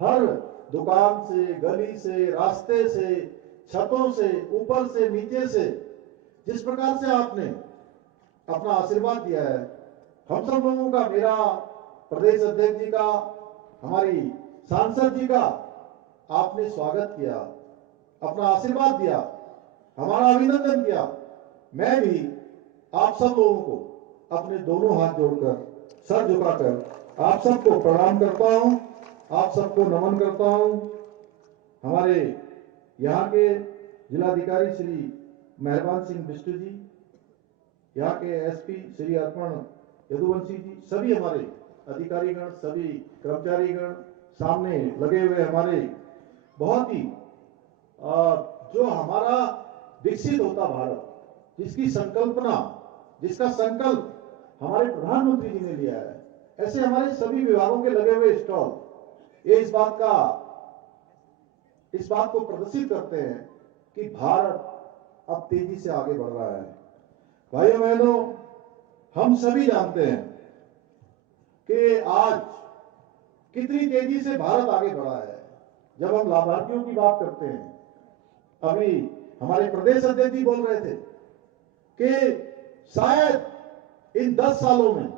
हर दुकान से, गली से, रास्ते से, छतों से, ऊपर से, नीचे से जिस प्रकार से आपने अपना आशीर्वाद दिया है, हम सब लोगों का, मेरा, प्रदेश अध्यक्ष जी का, हमारी सांसद जी का आपने स्वागत किया, अपना आशीर्वाद दिया, हमारा अभिनंदन किया। मैं भी आप सब लोगों को अपने दोनों हाथ जोड़कर, सर झुकाकर आप सबको प्रणाम करता हूं, आप सबको नमन करता हूं। हमारे यहाँ के जिलाधिकारी श्री मेहरबान सिंह बिष्ट जी, यहाँ के एसपी श्री अर्पण यदुवंशी जी, सभी हमारे अधिकारीगण, सभी कर्मचारीगण, सामने लगे हुए हमारे बहुत ही जो हमारा विकसित होता भारत, जिसकी संकल्पना, जिसका संकल्प हमारे प्रधानमंत्री जी ने लिया है, ऐसे हमारे सभी विभागों के लगे हुए स्टॉल, ये इस बात को प्रदर्शित करते हैं कि भारत अब तेजी से आगे बढ़ रहा है। भाइयों बहनों, हम सभी जानते हैं कि आज कितनी तेजी से भारत आगे बढ़ा है। जब हम लाभार्थियों की बात करते हैं, अभी हमारे प्रदेश अध्यक्ष जी बोल रहे थे कि शायद इन 10 सालों में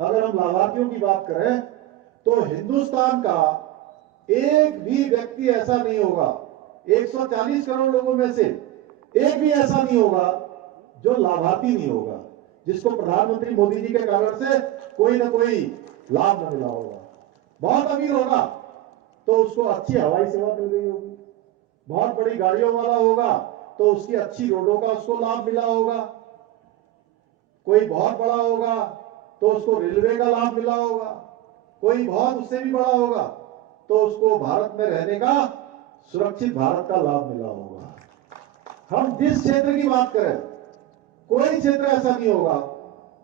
अगर हम लाभार्थियों की बात करें तो हिंदुस्तान का एक भी व्यक्ति ऐसा नहीं होगा, 140 करोड़ लोगों में से एक भी ऐसा नहीं होगा जो लाभार्थी नहीं होगा, जिसको प्रधानमंत्री मोदी जी के कारण से कोई ना कोई लाभ न मिला होगा। बहुत अमीर होगा तो उसको अच्छी हवाई सेवा मिल गई होगी, बहुत बड़ी गाड़ियों वाला होगा तो उसकी अच्छी रोडों का उसको लाभ मिला होगा, कोई बहुत बड़ा होगा तो उसको रेलवे का लाभ मिला होगा, कोई बहुत उससे भी बड़ा होगा तो उसको भारत में रहने का, सुरक्षित भारत का लाभ मिला होगा। हम जिस क्षेत्र की बात करें, कोई क्षेत्र ऐसा नहीं होगा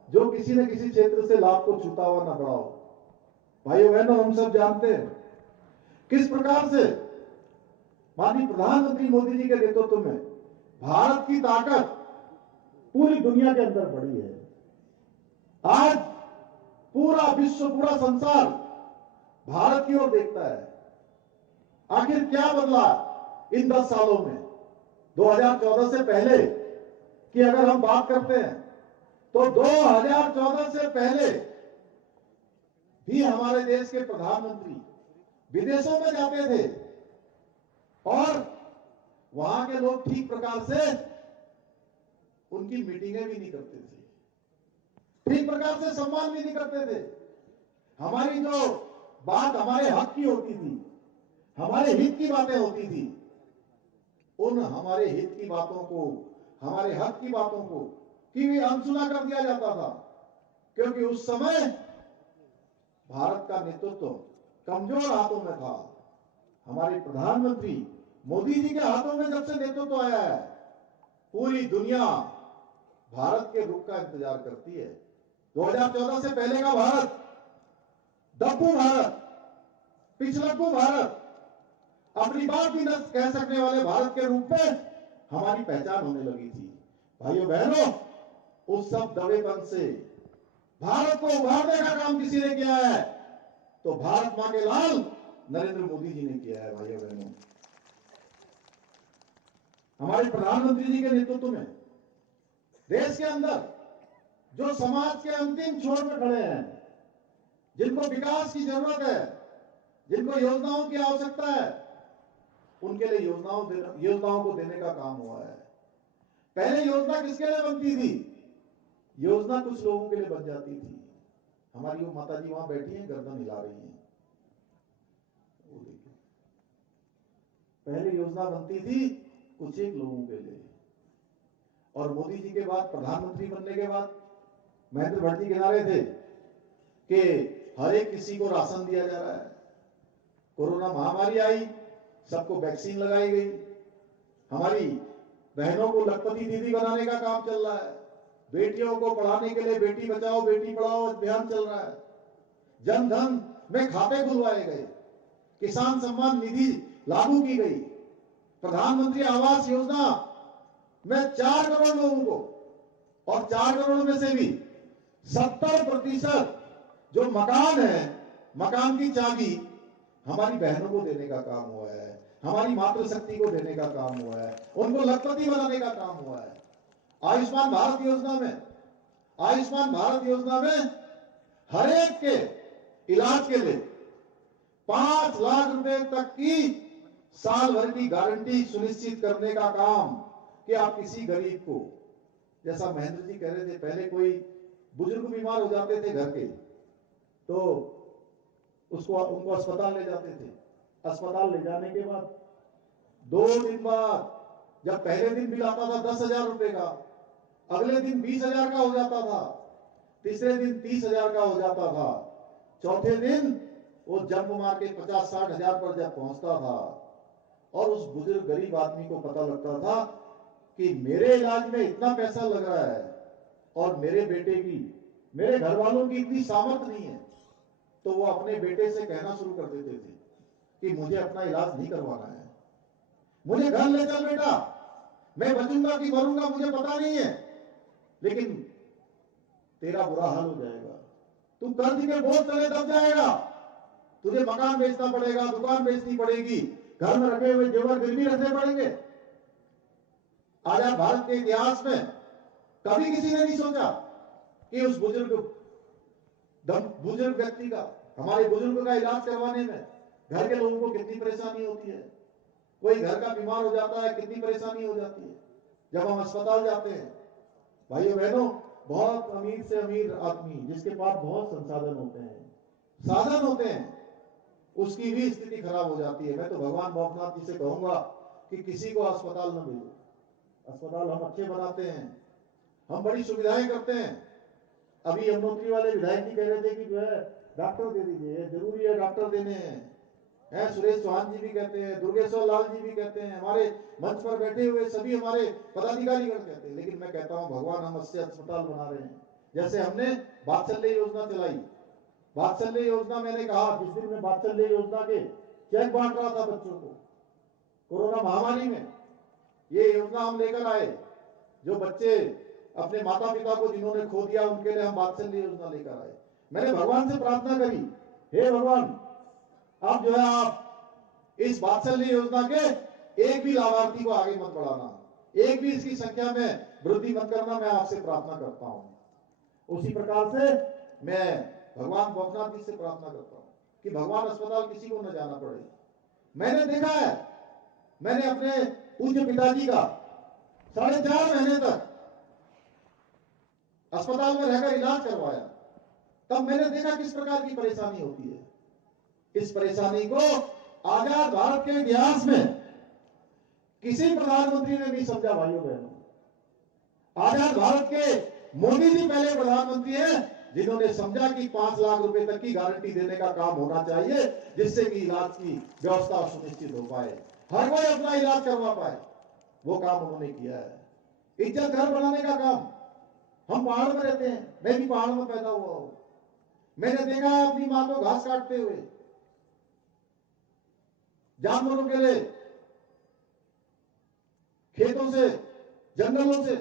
जो किसी न किसी क्षेत्र से लाभ को छूता हुआ न बढ़ा हो। भाइयों बहनों, हम सब जानते हैं किस प्रकार से माननीय प्रधानमंत्री मोदी जी के नेतृत्व में भारत की ताकत पूरी दुनिया के अंदर बढ़ी है। आज पूरा विश्व, पूरा संसार भारत की ओर देखता है। आखिर क्या बदला इन 10 सालों में? 2014 से पहले की अगर हम बात करते हैं तो 2014 से पहले भी हमारे देश के प्रधानमंत्री विदेशों में जाते थे और वहां के लोग ठीक प्रकार से उनकी मीटिंगें भी नहीं करते थे, ठीक प्रकार से सम्मान भी नहीं करते थे। हमारी जो बात हमारे हक की होती थी, हमारे हित की बातें होती थी, उन हमारे हित की बातों को, हमारे हक की बातों को की भी अनसुना कर दिया जाता था, क्योंकि उस समय भारत का नेतृत्व कमजोर हाथों में था। हमारे प्रधानमंत्री मोदी जी के हाथों में जब से नेतृत्व आया है, पूरी दुनिया भारत के रुख का इंतजार करती है। 2014 से पहले का भारत डब्बू भारत, पिछलग्गू भारत, अपनी बात भी न कह सकने वाले भारत के रूप में हमारी पहचान होने लगी थी। भाइयों बहनों, उस सब दबेपन से भारत को उभारने का काम किसी ने किया है तो भारत मां के लाल नरेंद्र मोदी जी ने किया है। भाइयों बहनों, हमारे प्रधानमंत्री जी के नेतृत्व में देश के अंदर जो समाज के अंतिम छोर पर खड़े हैं, जिनको विकास की जरूरत है, जिनको योजनाओं की आवश्यकता है, उनके लिए योजनाओं को देने का काम हुआ है। पहले योजना किसके लिए बनती थी? योजना कुछ लोगों के लिए बन जाती थी। हमारी वो माता जी वहां बैठी हैं, गर्दन हिला रही हैं, वो देखिए। पहले योजना बनती थी कुछ एक लोगों के लिए, और मोदी जी के बाद प्रधानमंत्री बनने के बाद महेंद्र भट्ट जी गिना रहे थे कि हर एक किसी को राशन दिया जा रहा है। कोरोना महामारी आई, सबको वैक्सीन लगाई गई, हमारी बहनों को लखपति दीदी बनाने का काम चल रहा है, बेटियों को पढ़ाने के लिए बेटी बचाओ बेटी पढ़ाओ अभियान चल रहा है, जन धन में खाते खुलवाए गए, किसान सम्मान निधि लागू की गई, प्रधानमंत्री आवास योजना में 4 करोड़ लोगों को, और 4 करोड़ में से भी 70% जो मकान है, मकान की चाबी हमारी बहनों को देने का काम हुआ है, हमारी मातृशक्ति को देने का काम हुआ है, उनको लखपति बनाने का काम हुआ है। आयुष्मान भारत योजना में हर एक के इलाज के लिए 5 लाख रुपए तक की साल भर की गारंटी सुनिश्चित करने का काम कि आप किसी गरीब को, जैसा महेंद्र जी कह रहे थे, पहले कोई बुजुर्ग बीमार हो जाते थे घर के तो उनको अस्पताल ले जाते थे। अस्पताल ले जाने के बाद 2 दिन बाद जब पहले दिन बिल आता था 10,000 रुपए का, अगले दिन 20,000 का हो जाता था, तीसरे दिन 30,000 का हो जाता था, चौथे दिन वो जंप मार के 50-60 हजार पर जब पहुंचता था और उस बुजुर्ग गरीब आदमी को पता लगता था कि मेरे इलाज में इतना पैसा लग रहा है और मेरे बेटे की, मेरे घर वालों की इतनी सामर्थ्य नहीं है, तो वो अपने बेटे से कहना शुरू कर देते थे कि मुझे अपना इलाज नहीं करवाना है, मुझे घर ले चल बेटा, मैं बचूंगा कि मरूंगा मुझे पता नहीं है, लेकिन तेरा बुरा हाल हो जाएगा, तू कर्ज के बोझ तले दब जाएगा, तुझे मकान बेचना पड़ेगा, दुकान बेचनी पड़ेगी, घर में रखे हुए जेवर गिरवी रखने पड़ेंगे। आजाद भारत के इतिहास में कभी किसी ने नहीं सोचा कि उस बुजुर्ग व्यक्ति का, हमारे बुजुर्ग का इलाज करवाने में घर के लोगों को कितनी परेशानी होती है, कोई घर का बीमार हो जाता है कितनी परेशानी हो जाती है। जब हम अस्पताल जाते हैं, भाइयों बहनों, बहुत अमीर से अमीर आदमी जिसके पास बहुत संसाधन होते हैं, साधन होते हैं, उसकी भी स्थिति खराब हो जाती है। मैं तो भगवान भोलेनाथ जी से कहूंगा कि किसी को अस्पताल न भेजो। अस्पताल हम अच्छे बनाते हैं, हम बड़ी सुविधाएं करते हैं। अभी यमुनोत्री वाले विधायक जी कह रहे थे कि जो है डॉक्टर दे दीजिए, जरूरी है डॉक्टर देने हैं। सुरेश चौहान जी भी कहते हैं, दुर्गेश्वर लाल जी भी कहते हैं, हमारे मंच पर बैठे हुए सभी हमारे पदाधिकारीगण कहते हैं। लेकिन मैं कहता हूं भगवान हम अच्छे अस्पताल बना रहे हैं। जैसे हमने वात्सल्य योजना चलाई, वात्सल्य योजना मैंने कहा जिस दिन मैं वात्सल्य योजना के चेक बांट रहा था बच्चों को कोरोना महामारी में, ये योजना हम लेकर आए। जो बच्चे अपने माता पिता को जिन्होंने खो दिया उनके लिए हम वात्सल्य योजना लेकर आए। मैंने भगवान से प्रार्थना करी, हे भगवान अब जो है आप इस वात्सल्य योजना के एक भी लाभार्थी को आगे मत बढ़ाना, एक भी इसकी संख्या में वृद्धि मत करना, मैं आपसे प्रार्थना करता हूं। उसी प्रकार से मैं भगवान भोलेनाथ जी से प्रार्थना करता हूं कि भगवान अस्पताल किसी को न जाना पड़े। मैंने देखा है, मैंने अपने पूज्य पिताजी का 4.5 महीने तक अस्पताल में रहकर इलाज करवाया, तब मैंने देखा किस प्रकार की परेशानी होती है। इस परेशानी को आजाद भारत के इतिहास में किसी प्रधानमंत्री ने नहीं समझा। भाइयों बहनों, आजाद भारत के मोदी जी पहले प्रधानमंत्री हैं जिन्होंने समझा कि 5 लाख रुपए तक की गारंटी देने का काम होना चाहिए, जिससे कि इलाज की व्यवस्था सुनिश्चित हो पाए, हर कोई अपना इलाज करवा पाए। वो काम उन्होंने किया है। इज्जत घर बनाने का काम, हम पहाड़ में रहते हैं, मैं भी पहाड़ में पैदा हुआ हूं, मैंने देखा है अपनी मां को घास काटते हुए, जानवरों के लिए खेतों से जंगलों से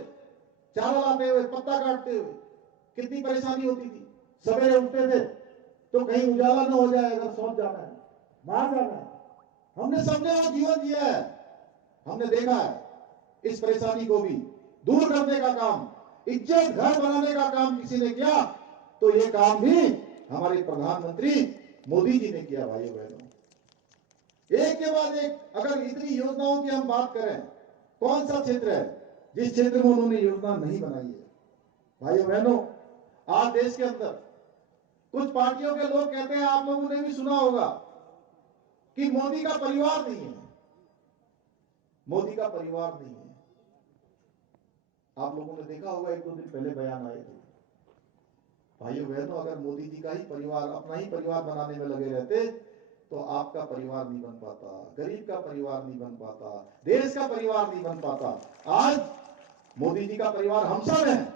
चारा लाते हुए, पत्ता काटते हुए, कितनी परेशानी होती थी। सवेरे उठते थे तो कहीं उजाला न हो जाए, अगर सौंप जाना है, मार जाना है। हमने समझा और जीवन जिया है, हमने देखा है। इस परेशानी को भी दूर करने का काम, इज्जत घर बनाने का काम किसी ने किया तो ये काम भी हमारे प्रधानमंत्री मोदी जी ने किया। भाइयों बहनों, एक के बाद एक अगर इतनी योजनाओं की हम बात करें, कौन सा क्षेत्र है जिस क्षेत्र में उन्होंने योजना नहीं बनाई है। भाइयों बहनों, आज देश के अंदर कुछ पार्टियों के लोग कहते हैं, आप लोगों ने भी सुना होगा कि मोदी का परिवार नहीं है, मोदी का परिवार नहीं है। आप लोगों ने देखा होगा 1-2 दिन पहले बयान आए थे। भाइयों बहनों, अगर मोदी जी का ही परिवार, अपना ही परिवार बनाने में लगे रहते तो आपका परिवार नहीं बन पाता, गरीब का परिवार नहीं बन पाता, देश का परिवार नहीं बन पाता। आज मोदी जी का परिवार हम सब हैं,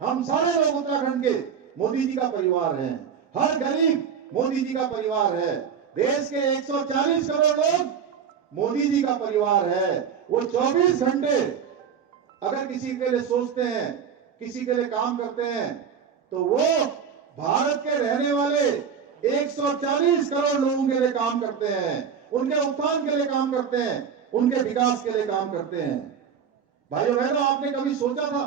हम सारे लोग उत्तराखंड के मोदी जी का परिवार हैं। हर गरीब मोदी जी का परिवार है। देश के 140 करोड़ लोग मोदी जी का परिवार है। वो 24 घंटे अगर किसी के लिए सोचते हैं, किसी के लिए काम करते हैं, तो वो भारत के रहने वाले 140 करोड़ लोगों के लिए काम करते हैं, उनके उत्थान के लिए काम करते हैं, उनके विकास के लिए काम करते हैं। भाइयों बहनों, आपने कभी सोचा था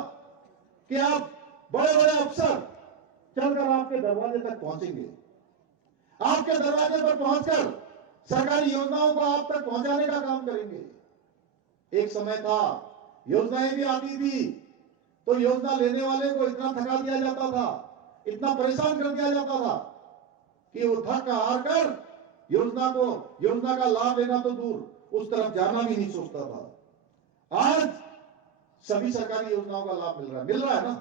कि आप बड़े बड़े अफसर चलकर आपके दरवाजे तक पहुंचेंगे, आपके दरवाजे पर पहुंचकर सरकारी योजनाओं को आप तक पहुंचाने का काम करेंगे? एक समय था योजनाएं भी आती थी तो योजना लेने वाले को इतना थका दिया जाता था, इतना परेशान कर दिया जाता था कि वो थक हार कर योजना का लाभ लेना तो दूर, उस तरफ जाना भी नहीं सोचता था। आज सभी सरकारी योजनाओं का लाभ मिल रहा है ना?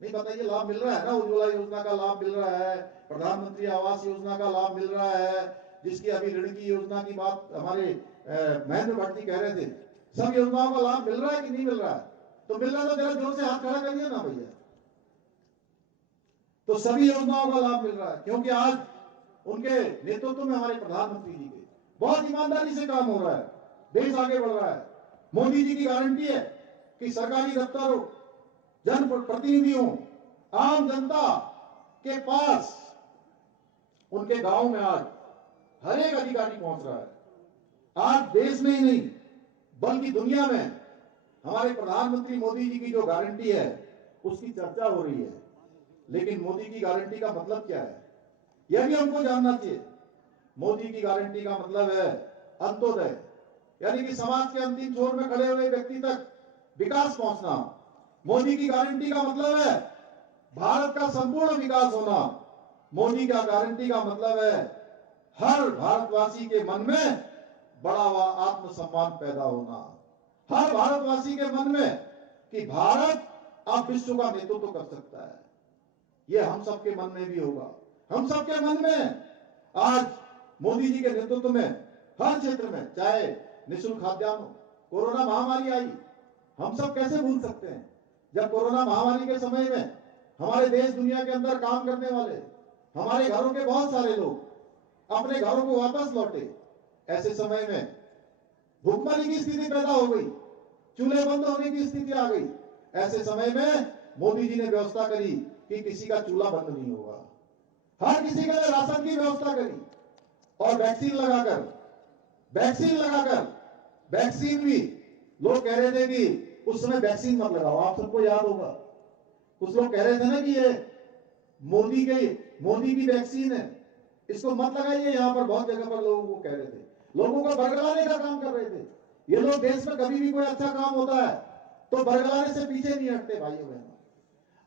नहीं, बताइए, लाभ मिल रहा है ना? उज्ज्वला योजना का लाभ मिल रहा है, प्रधानमंत्री आवास योजना का लाभ मिल रहा है, जिसकी अभी ऋण की योजना की बात हमारे महेंद्र भट्ट जी कह रहे थे। सब योजनाओं का लाभ मिल रहा है कि नहीं मिल रहा है? तो मिल रहा है तो जरा जोर से हाथ खड़ा करिए ना भैया। तो सभी योजनाओं का लाभ मिल रहा है क्योंकि आज उनके नेतृत्व में हमारे प्रधानमंत्री जी के बहुत ईमानदारी से काम हो रहा है, देश आगे बढ़ रहा है। मोदी जी की गारंटी है कि सरकारी दफ्तरों, जन प्रतिनिधियों, आम जनता के पास, उनके गांव में आज हर एक अधिकारी पहुंच रहा है। आज देश में ही नहीं बल्कि दुनिया में हमारे प्रधानमंत्री मोदी जी की जो गारंटी है उसकी चर्चा हो रही है। लेकिन मोदी की गारंटी का मतलब क्या है, यह भी हमको जानना चाहिए। मोदी की गारंटी का मतलब है अंत्योदय, यानी कि समाज के अंतिम छोर में खड़े हुए व्यक्ति तक विकास पहुंचना। मोदी की गारंटी का मतलब है भारत का संपूर्ण विकास होना। मोदी का गारंटी का मतलब है हर भारतवासी के मन में बड़ा हुआ आत्मसम्मान पैदा होना, हर भारतवासी के मन में कि भारत अब विश्व का नेतृत्व कर सकता है। यह हम सबके मन में भी होगा। हम सबके मन में आज मोदी जी के नेतृत्व में हर क्षेत्र में, चाहे निःशुल्क खाद्यान्न, कोरोना महामारी आई, हम सब कैसे भूल सकते हैं जब कोरोना महामारी के समय में हमारे देश दुनिया के अंदर काम करने वाले हमारे घरों के बहुत सारे लोग अपने घरों को वापस लौटे। ऐसे समय में भूखमरी की स्थिति पैदा हो गई, चूल्हे बंद होने की स्थिति आ गई। ऐसे समय में मोदी जी ने व्यवस्था करी कि किसी का चूल्हा बंद नहीं होगा, हर किसी के लिए राशन की व्यवस्था करी और वैक्सीन लगाकर वैक्सीन भी लोग कह रहे थे कि उस समय वैक्सीन मत लगाओ, आप सबको याद होगा। कुछ लोग कह रहे थे ना कि ये मोदी की वैक्सीन है, इसको मत लगाइए। यहाँ पर बहुत जगह पर लोगों को कह रहे थे, लोगों को बरगलाने का काम कर रहे थे। ये लोग देश में कभी भी कोई अच्छा काम होता है तो बरगलाने से पीछे नहीं हटते। भाइयों बहनों,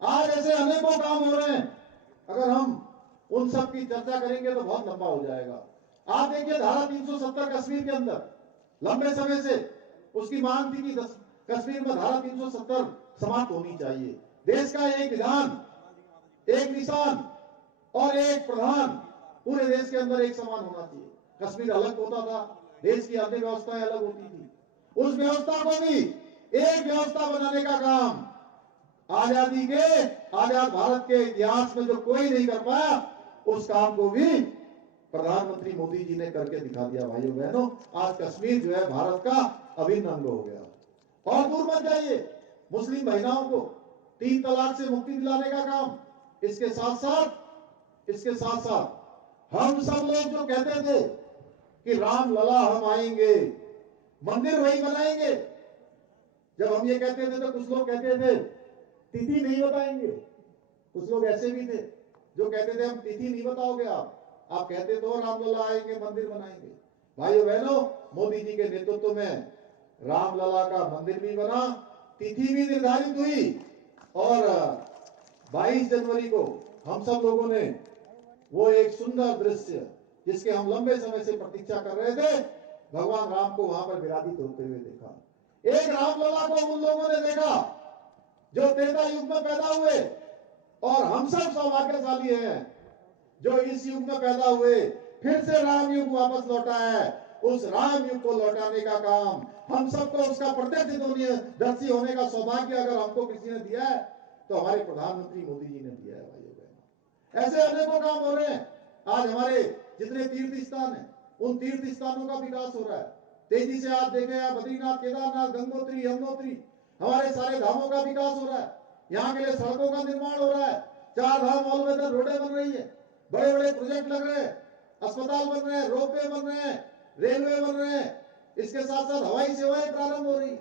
आज ऐसे अनेकों काम हो रहे हैं, अगर हम उन सब की चर्चा करेंगे तो बहुत लंबा हो जाएगा। आप देखिए, धारा 370 कश्मीर के अंदर लंबे समय से उसकी मांग थी कि कश्मीर में धारा 370 समाप्त होनी चाहिए। देश का एक विधान, एक निशान और एक प्रधान पूरे देश के अंदर एक समान होना चाहिए। कश्मीर अलग होता था, देश की अन्य व्यवस्थाएं अलग होती थी। उस व्यवस्था को भी एक व्यवस्था बनाने का काम आजाद भारत के इतिहास में जो कोई नहीं कर पाया, उस काम को भी प्रधानमंत्री मोदी जी ने करके दिखा दिया। भाइयों बहनों, आज कश्मीर जो है भारत का अभिन्न अंग हो गया। और दूर मत जाइए, मुस्लिम महिलाओं को 3 तलाक से मुक्ति दिलाने का काम, इसके साथ साथ हम सब लोग जो कहते थे कि राम लला हम आएंगे, मंदिर वही बनाएंगे। जब हम ये कहते थे तो कुछ लोग कहते थे तिथि नहीं बताएंगे। कुछ लोग ऐसे भी थे जो कहते थे हम तिथि नहीं बताओगे, आप कहते तो रामलला आएंगे, मंदिर बनाएंगे। भाइयों बहनों, मोदी जी के नेतृत्व में रामलला का मंदिर भी बना, तिथि भी निर्धारित हुई और 22 जनवरी को हम सब लोगों ने वो एक सुंदर दृश्य जिसके हम लंबे समय से प्रतीक्षा कर रहे थे, भगवान राम को वहां पर विराजित होते हुए देखा। एक रामलला को उन लोगों ने देखा जो त्रेता युग में पैदा हुए, और हम सब सौभाग्यशाली हैं जो इस युग में पैदा हुए, फिर से राम युग वापस लौटा है। उस राम युग को लौटाने का काम हम सबको, उसका प्रत्यक्षदर्शी होने का सौभाग्य अगर हमको किसी ने दिया है तो हमारे प्रधानमंत्री मोदी जी ने दिया है। भाइयों बहनों, ऐसे अनेकों काम हो रहे हैं। आज हमारे जितने तीर्थ स्थान हैं, उन तीर्थ स्थानों का विकास हो रहा है तेजी से। आप देखें, यहाँ बद्रीनाथ, केदारनाथ, गंगोत्री, यमुनोत्री, हमारे सारे धामों का विकास हो रहा है। यहाँ के लिए सड़कों का निर्माण हो रहा है, 4 धाम ऑल वेदर रोडें बन रही है, बड़े बड़े प्रोजेक्ट लग रहे हैं, अस्पताल बन रहे हैं, रोपवे बन रहे हैं, रेलवे बन रहे हैं। इसके साथ साथ हवाई सेवाएं प्रारंभ हो रही है।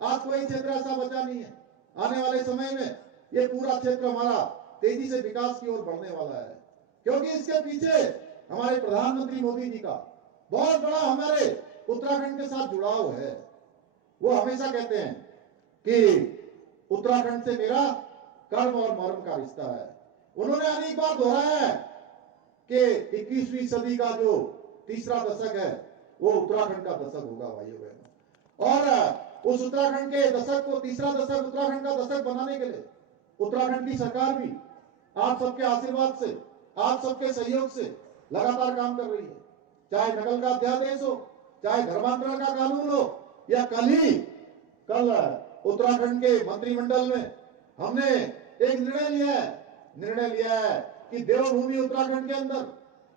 आज कोई क्षेत्र ऐसा बचा नहीं है। आने वाले समय में ये पूरा क्षेत्र हमारा तेजी से विकास की ओर बढ़ने वाला है, क्योंकि इसके पीछे हमारे प्रधानमंत्री मोदी जी का बहुत बड़ा हमारे उत्तराखंड के साथ जुड़ाव है। वो हमेशा कहते हैं कि उत्तराखंड से मेरा कर्म और मर्म का रिश्ता है। उन्होंने अनेक बार दोहराया है कि 21वीं सदी का जो तीसरा दशक है वो उत्तराखंड का दशक होगा भाइयों बहनों। और उस उत्तराखंड के दशक को, तीसरा दशक उत्तराखंड का दशक बनाने के लिए उत्तराखंड की सरकार भी आप सबके आशीर्वाद से, आप सबके सहयोग से लगातार काम कर रही है। चाहे नकल का अध्यादेश हो, चाहे धर्मांतरण का कानून हो, या कल उत्तराखंड के मंत्रिमंडल में हमने एक निर्णय लिया है कि देवभूमि उत्तराखंड के अंदर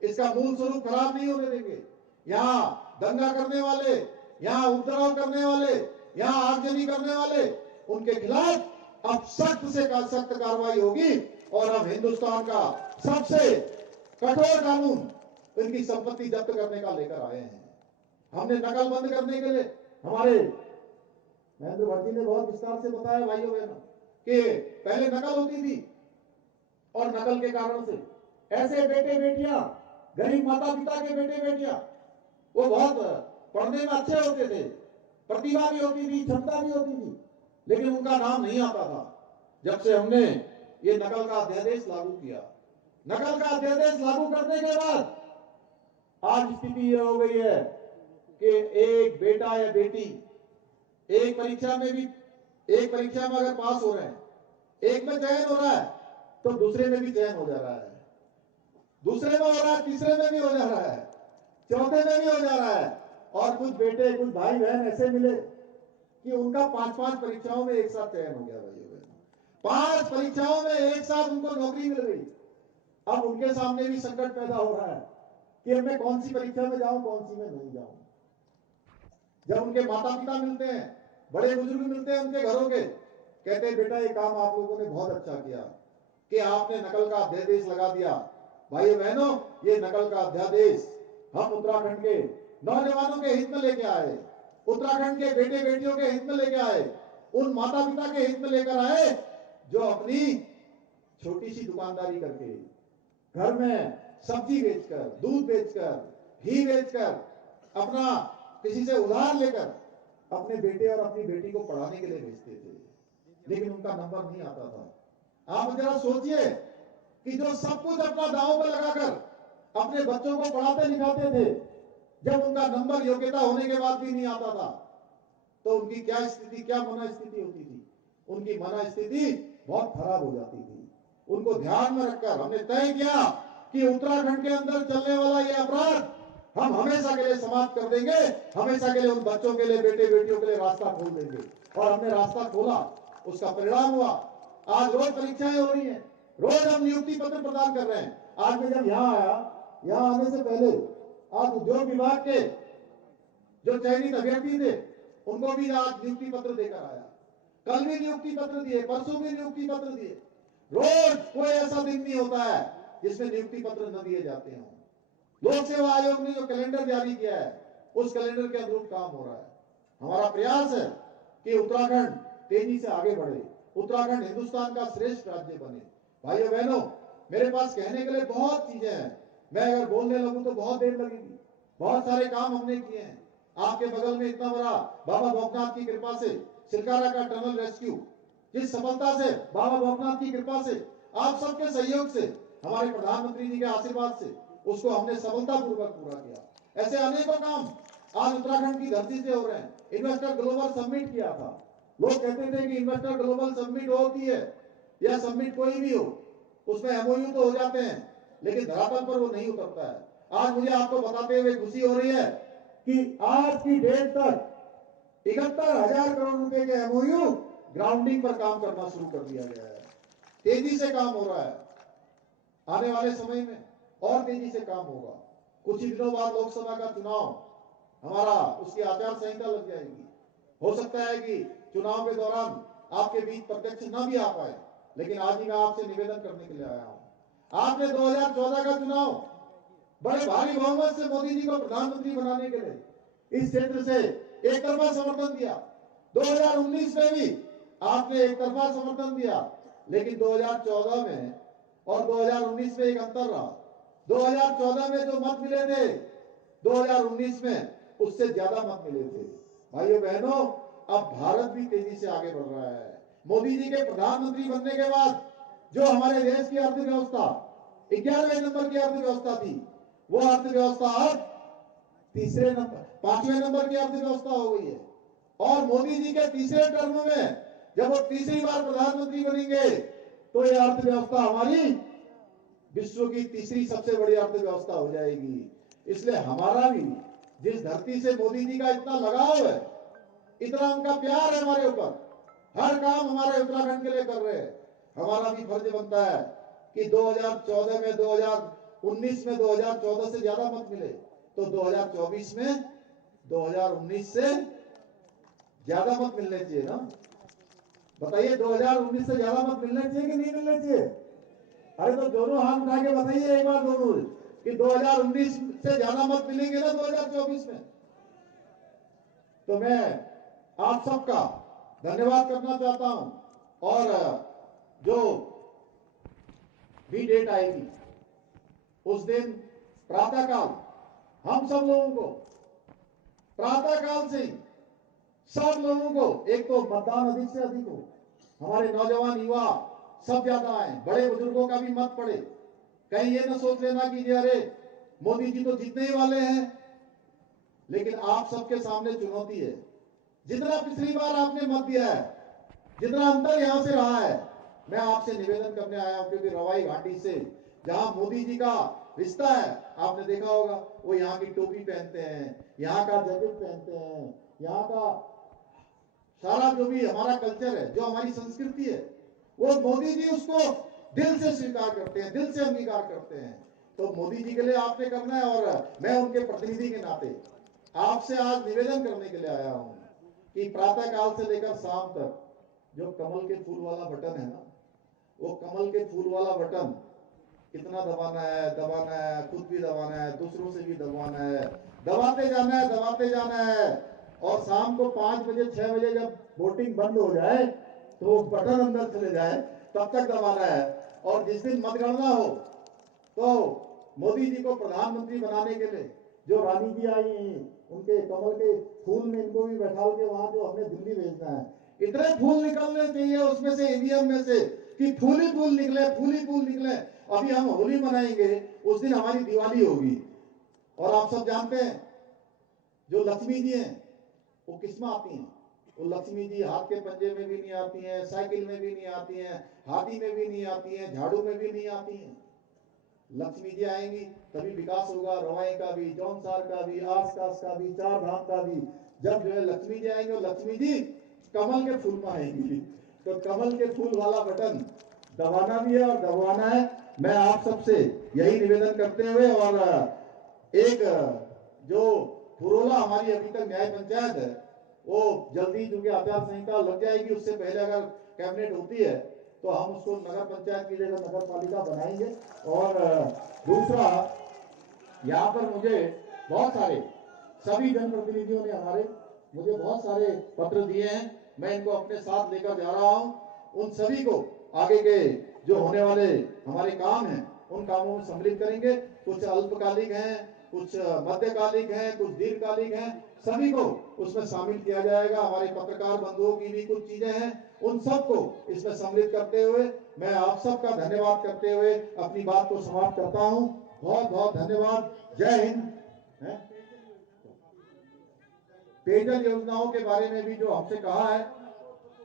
इसका मूल स्वरूप खराब नहीं होने देंगे। यहाँ दंगा करने वाले, यहाँ उपद्रव करने वाले, यहाँ आगजनी करने वाले, उनके खिलाफ अब सख्त से सख्त कार्रवाई होगी। और अब हिंदुस्तान का सबसे कठोर कानून इनकी संपत्ति जब्त करने का लेकर आए हैं। हमने नकल बंद करने के लिए, हमारे महेंद्र भट्ट जी ने बहुत विस्तार से बताया भाइयों बहनों कि पहले नकल होती थी और नकल के कारण से ऐसे बेटे बेटियां, गरीब माता पिता के बेटे बेटियां, वो बहुत पढ़ने में अच्छे होते थे, प्रतिभा भी होती थी, क्षमता भी होती थी, लेकिन उनका नाम नहीं आता था। जब से हमने ये नकल का अध्यादेश लागू किया, नकल का अध्यादेश लागू करने के बाद आज स्थिति ये हो गई है कि एक बेटा या बेटी एक परीक्षा में अगर पास हो रहे हैं, एक में चयन हो रहा है तो दूसरे में भी चयन हो जा रहा है, दूसरे में हो रहा है, तीसरे में भी हो जा रहा है, चौथे में भी हो जा रहा है। और कुछ बेटे, कुछ भाई बहन ऐसे मिले कि उनका 5 परीक्षाओं में एक साथ चयन हो गया भाई बहन, 5 परीक्षाओं में एक साथ उनको नौकरी मिल गई। अब उनके सामने भी संकट पैदा हो रहा है कि मैं कौन सी परीक्षा में जाऊं, कौन सी में नहीं जाऊं। जब उनके माता पिता मिलते हैं, बड़े बुजुर्ग मिलते हैं उनके घरों के, कहते हैं बेटा ये काम आप लोगों ने बहुत अच्छा किया कि आपने नकल का अध्यादेश लगा दिया। भाइयों बहनों, ये नकल का अध्यादेश हम उत्तराखंड के नौजवानों के हित में लेके आए, उत्तराखंड के बेटे बेटियों के हित में लेके आए, उन माता पिता के हित में लेकर आए जो अपनी छोटी सी दुकानदारी करके, घर में सब्जी बेचकर, दूध बेचकर, घी बेचकर, अपना किसी से उधार लेकर अपने बेटे और अपनी बेटी को पढ़ाने के लिए भेजते थे, लेकिन उनका नंबर नहीं आता था। आप जरा सोचिए कि जो सब कुछ अपना दांव पर लगाकर अपने बच्चों को पढ़ाते लिखाते थे, जब उनका नंबर योग्यता होने के बाद भी नहीं आता था तो उनकी क्या स्थिति, क्या मनोस्थिति होती थी। उनकी मनोस्थिति बहुत खराब हो जाती थी। उनको ध्यान में रखकर हमने तय किया कि उत्तराखंड के अंदर चलने वाला ये अपराध हम हमेशा के लिए समाप्त कर देंगे, हमेशा के लिए उन बच्चों के लिए, बेटे बेटियों के लिए रास्ता खोल देंगे। और हमने रास्ता खोला, उसका परिणाम हुआ आज रोज परीक्षाएं हो रही हैं, रोज हम नियुक्ति पत्र प्रदान कर रहे हैं। आज मैं जब यहाँ आया, यहाँ आने से पहले आज उद्योग विभाग के जो चयनित अभ्यर्थी थे उनको भी आज नियुक्ति पत्र देकर आया। कल भी नियुक्ति पत्र दिए, परसों भी नियुक्ति पत्र दिए। रोज कोई ऐसा दिन नहीं होता है जिसमें नियुक्ति पत्र न दिए जाते हों। लोक सेवा आयोग ने जो कैलेंडर जारी किया है, उस कैलेंडर के अनुरूप काम हो रहा है। हमारा प्रयास है कि उत्तराखंड तेजी से आगे बढ़े, उत्तराखंड हिंदुस्तान का श्रेष्ठ राज्य बने। भाइयों बहनों, मेरे पास कहने के लिए बहुत चीजें हैं, मैं अगर बोलने लगूं तो बहुत देर लगेगी। बहुत सारे काम हमने किए हैं। आपके बगल में इतना बड़ा बाबा भौकनाथ की कृपा से सिलकारा का टनल रेस्क्यू, जिस सफलता से बाबा भौकनाथ की कृपा से, आप सबके सहयोग से, हमारे प्रधानमंत्री जी के आशीर्वाद से उसको हमने सफलतापूर्वक पूरा किया। ऐसे अनेकों काम आज उत्तराखंड की धरती से हो रहे हैं। इन्वेस्टर ग्लोबल समिट किया था, लोग कहते थे कि इन्वेस्टर ग्लोबल समिट होती है या समिट कोई भी हो, उसमें एमओयू तो हो जाते हैं, लेकिन धरातल पर वो नहीं उतरता है। आज मुझे आपको बताते हुए खुशी हो रही है कि आज की डेट तक 71,000 करोड़ रुपए के एमओयू ग्राउंडिंग पर काम करना शुरू कर दिया गया है। तेजी से काम हो रहा है, आने वाले समय में और तेजी से काम होगा। कुछ ही दिनों बाद लोकसभा का चुनाव हमारा, उसकी आचार संहिता लग जाएगी। हो सकता है कि चुनाव के दौरान आपके बीच प्रत्यक्ष न भी आ पाए, लेकिन आज ही मैं आपसे निवेदन करने के लिए आया हूं। आपने 2014 का चुनाव बड़े भारी बहुमत से मोदी जी को प्रधानमंत्री बनाने के लिए इस क्षेत्र से एक तरफा समर्थन दिया। 2019 में भी आपने एक तरफा समर्थन दिया, लेकिन 2014 में और 2019 में एक अंतर रहा। 2014 में जो मत मिले थे, 2019 में उससे ज्यादा मत मिले थे। भाइयों बहनों, अब भारत भी तेजी से आगे बढ़ रहा है। मोदी जी के प्रधानमंत्री बनने के बाद जो हमारे देश की अर्थव्यवस्था 11वें नंबर की अर्थव्यवस्था थी, वो अर्थव्यवस्था अब 5वें नंबर की अर्थव्यवस्था हो गई है। और मोदी जी के तीसरे टर्म में जब वो तीसरी बार प्रधानमंत्री बनेंगे तो ये अर्थव्यवस्था हमारी विश्व की तीसरी सबसे बड़ी अर्थव्यवस्था हो जाएगी। इसलिए हमारा भी जिस धरती से मोदी जी का इतना लगाव है, इतना उनका प्यार है हमारे ऊपर, हर काम हमारे उत्तराखंड के लिए कर रहे हैं, हमारा भी फर्ज बनता है कि 2014 में 2019 में 2014 से ज्यादा मत मिले तो 2024 में 2019 से ज्यादा मत मिलने चाहिए ना। बताइए, 2019 से ज्यादा मत मिलने चाहिए कि नहीं मिलने चाहिए? अरे तो दोनों हाथ उठा के बताइए एक बार दोनों कि 2019 से ज्यादा मत मिलेंगे ना 2024 में। तो मैं आप सबका धन्यवाद करना चाहता हूं। और जो भी डेट आएगी उस दिन प्रातःकाल हम सब लोगों को, प्रातःकाल से ही सब लोगों को, एक तो मतदान अधिक से अधिक हो, हमारे नौजवान युवा सब ज्यादा आए, बड़े बुजुर्गों का भी मत पड़े। कहीं ये न सोच लेना कि अरे मोदी जी तो जीतने ही वाले हैं, लेकिन आप सबके सामने चुनौती है। जितना पिछली बार आपने मत दिया है, जितना अंतर यहां से रहा है, मैं आपसे निवेदन करने आया हूं, क्योंकि रवाई घाटी से जहां मोदी जी का रिश्ता है, आपने देखा होगा वो यहाँ की टोपी पहनते हैं, यहाँ का जैकेट पहनते हैं, यहाँ का सारा जो भी हमारा कल्चर है, जो हमारी संस्कृति है, वो मोदी जी उसको दिल से स्वीकार करते हैं, दिल से अंगीकार करते हैं। तो मोदी जी के लिए आपने करना है, और मैं उनके प्रतिनिधि के नाते आपसे आज निवेदन करने के लिए आया हूं कि प्रातः काल से लेकर शाम तक जो कमल के फूल वाला बटन है ना, वो कमल के फूल वाला बटन कितना दबाना है, खुद भी दबाना है, दूसरों से भी दबाना है, दबाते जाना है। और शाम को 5 बजे 6 बजे जब वोटिंग बंद हो जाए तो बटन अंदर चले जाए, तब तक दबाना है। और जिस दिन मतगणना हो तो मोदी जी को प्रधानमंत्री बनाने के लिए जो रानी जी आई हैं, उनके कमल के फूल में इनको भी बैठा के वहां जो हमने दिल्ली भेजना है, इतने फूल निकलने चाहिए उसमें से, ईवीएम में से, कि फूल ही फूल निकले। अभी हम होली मनाएंगे, उस दिन हमारी दिवाली होगी। और आप सब जानते हैं जो लक्ष्मी जी हैं वो किस में आती हैं? वो लक्ष्मी जी हाथ के पंजे में भी नहीं आती हैं, साइकिल में भी नहीं आती हैं, हाथी में भी नहीं आती हैं, झाड़ू में भी नहीं आती हैं। लक्ष्मी जी आएंगी तभी विकास होगा, रवाई का भी, जौनसार का भी, आसपास का भी, चार धाम का भी। जब जो है लक्ष्मी जी आएंगे, और लक्ष्मी जी कमल के फूल में आएंगी, तो कमल के फूल वाला बटन दबाना भी है और दबाना है। मैं आप सबसे यही निवेदन करते हुए, और एक जो पुरोला हमारी अभी तक न्याय पंचायत है, वो जल्दी चूंकि आचार संहिता लग जाएगी, उससे पहले अगर कैबिनेट होती है तो हम उसको नगर पंचायत की जगह नगर पालिका बनाएंगे। और दूसरा, यहाँ पर मुझे बहुत सारे सभी जनप्रतिनिधियों ने मुझे बहुत सारे पत्र दिए हैं, मैं इनको अपने साथ लेकर जा रहा हूँ। उन सभी को आगे के जो होने वाले हमारे काम हैं उन कामों में सम्मिलित करेंगे। कुछ अल्पकालिक हैं, कुछ मध्यकालिक हैं, कुछ दीर्घकालिक हैं, सभी को उसमें शामिल किया जाएगा। हमारे पत्रकार बंधुओं की भी कुछ चीजें हैं, उन सबको इसमें सम्मिलित करते हुए मैं आप सबका धन्यवाद करते हुए अपनी बात को समाप्त करता हूं। बहुत बहुत धन्यवाद। जय हिंद। पेयजल योजनाओं के बारे में भी जो हमसे कहा है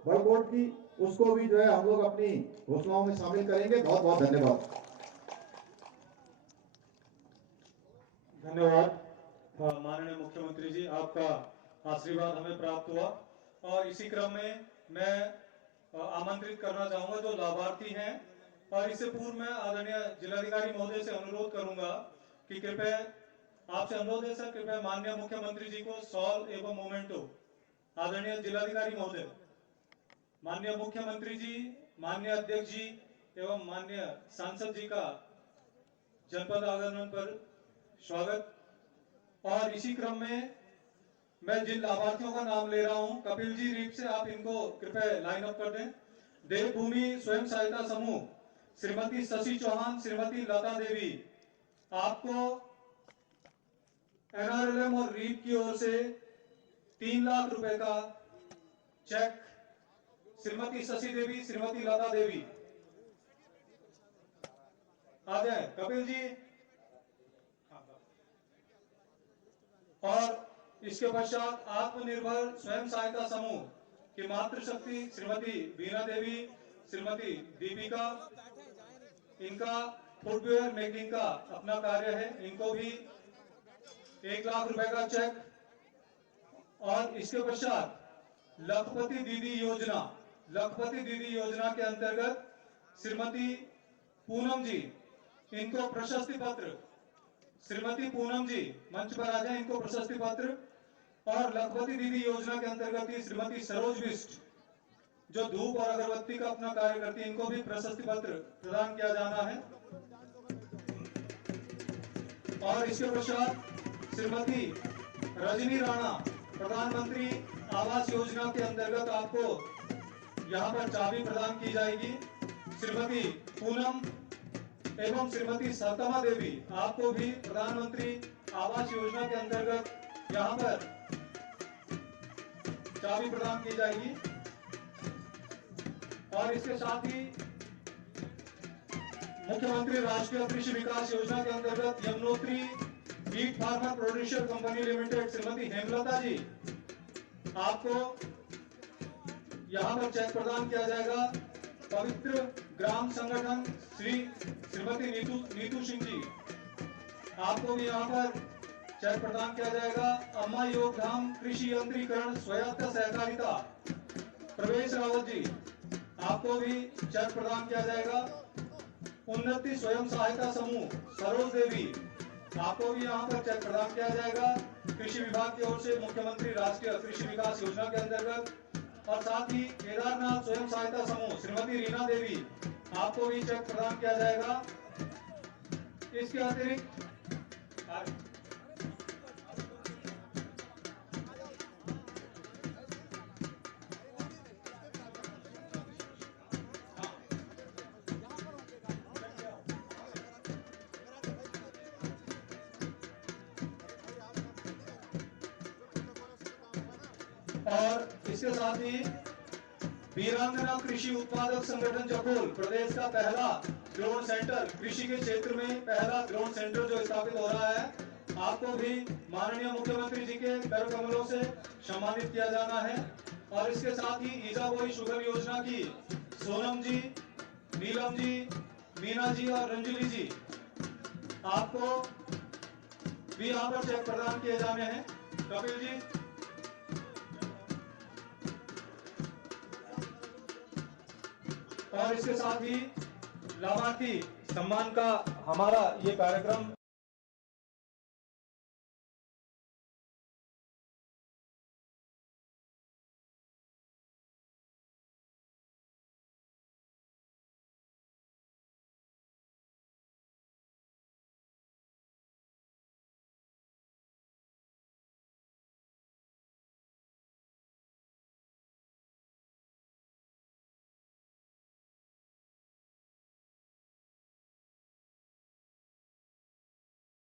बड़कोट की, उसको भी जो है हम लोग अपनी घोषणाओं में शामिल करेंगे। बहुत बहुत धन्यवाद। धन्यवाद माननीय मुख्यमंत्री जी, आपका आशीर्वाद हमें प्राप्त हुआ। और इसी क्रम में मैं आमंत्रित करना चाहूंगा जो लाभार्थी हैं, और इससे पूर्व मैं आदरणीय जिलाधिकारी महोदय से अनुरोध करूंगा कि कृपया, आपसे अनुरोध है सर, कृपया माननीय मुख्यमंत्री जी को सॉल एवं मोमेंटो, आदरणीय जिलाधिकारी महोदय, माननीय मुख्यमंत्री जी, माननीय अध्यक्ष जी एवं माननीय सांसद जी का जनपद आगमन पर स्वागत। और इसी क्रम में मैं जिन लाभार्थियों का नाम ले रहा हूं, कपिल जी रीप से आप इनको कृपया लाइन अप कर दें। देवभूमि स्वयं सहायता समूह श्रीमती शशि चौहान, श्रीमती लता देवी, आपको एनआरएलएम और रीप की ओर से 3 लाख रुपए का चेक, श्रीमती शशि देवी, श्रीमती लता देवी आ जाए। कपिल जी, और इसके पश्चात आत्मनिर्भर स्वयं सहायता समूह की मातृशक्ति श्रीमती बीना देवी, श्रीमती दीपिका, इनका फुटवेयर मेकिंग का अपना कार्य है, इनको भी 1 लाख रुपए का चेक। और इसके पश्चात लखपति दीदी योजना, लखपति दीदी योजना के अंतर्गत श्रीमती पूनम जी, इनको प्रशस्ति पत्र, श्रीमती पूनम जी मंच पर आ जाए, इनको प्रशस्ति पत्र। और लखपति दीदी योजना के अंतर्गत ही श्रीमती सरोज बिष्ट, जो धूप और अगरबत्ती का अपना कार्य करती है, इनको भी प्रशस्ति पत्र प्रदान किया जाना है। और इसके पश्चात श्रीमती रजनी राणा, प्रधानमंत्री आवास योजना के अंतर्गत आपको यहाँ पर चाबी प्रदान की जाएगी। श्रीमती पूनम एवं श्रीमती सतमा देवी, आपको भी प्रधानमंत्री आवास योजना के अंतर्गत यहाँ पर चाबी प्रदान की जाएगी। और इसके साथ ही मुख्यमंत्री राष्ट्रीय कृषि विकास योजना के अंतर्गत Yamunotri wheat farmer producer company limited Shrimati Hemlata ji, आपको यहाँ पर चेक प्रदान किया जाएगा। पवित्र ग्राम संगठन श्रीमती नीतू सिंह जी, आपको भी यहाँ पर चेक प्रदान किया जाएगा। अम्मा योगधाम कृषि यंत्रीकरण स्वायत्त सहकारिता प्रवेश रावत जी, आपको भी चेक प्रदान किया जाएगा। उन्नति स्वयं सहायता समूह सरोज देवी, आपको भी यहाँ पर चेक प्रदान किया जाएगा कृषि विभाग की ओर से मुख्यमंत्री राष्ट्रीय कृषि विकास योजना के अंतर्गत। और साथ ही केदारनाथ स्वयं सहायता समूह श्रीमती रीना देवी, आपको भी चेक प्रदान किया जाएगा। इसके अतिरिक्त और इसके साथ ही वीरांगना कृषि उत्पादक संगठन जखोल प्रदेश का पहला ड्रोन सेंटर, कृषि के क्षेत्र में पहला ड्रोन सेंटर जो स्थापित हो रहा है, आपको भी माननीय मुख्यमंत्री जी के कर कमलों से सम्मानित किया जाना है। और इसके साथ ही ईजाबोई शुगर योजना की सोनम जी, नीलम जी, मीना जी और रंजुली जी, आपको भी यहाँ पर चेक प्रदान किए जाने हैं। कपिल जी, और इसके साथ ही लाभार्थी सम्मान का हमारा ये कार्यक्रम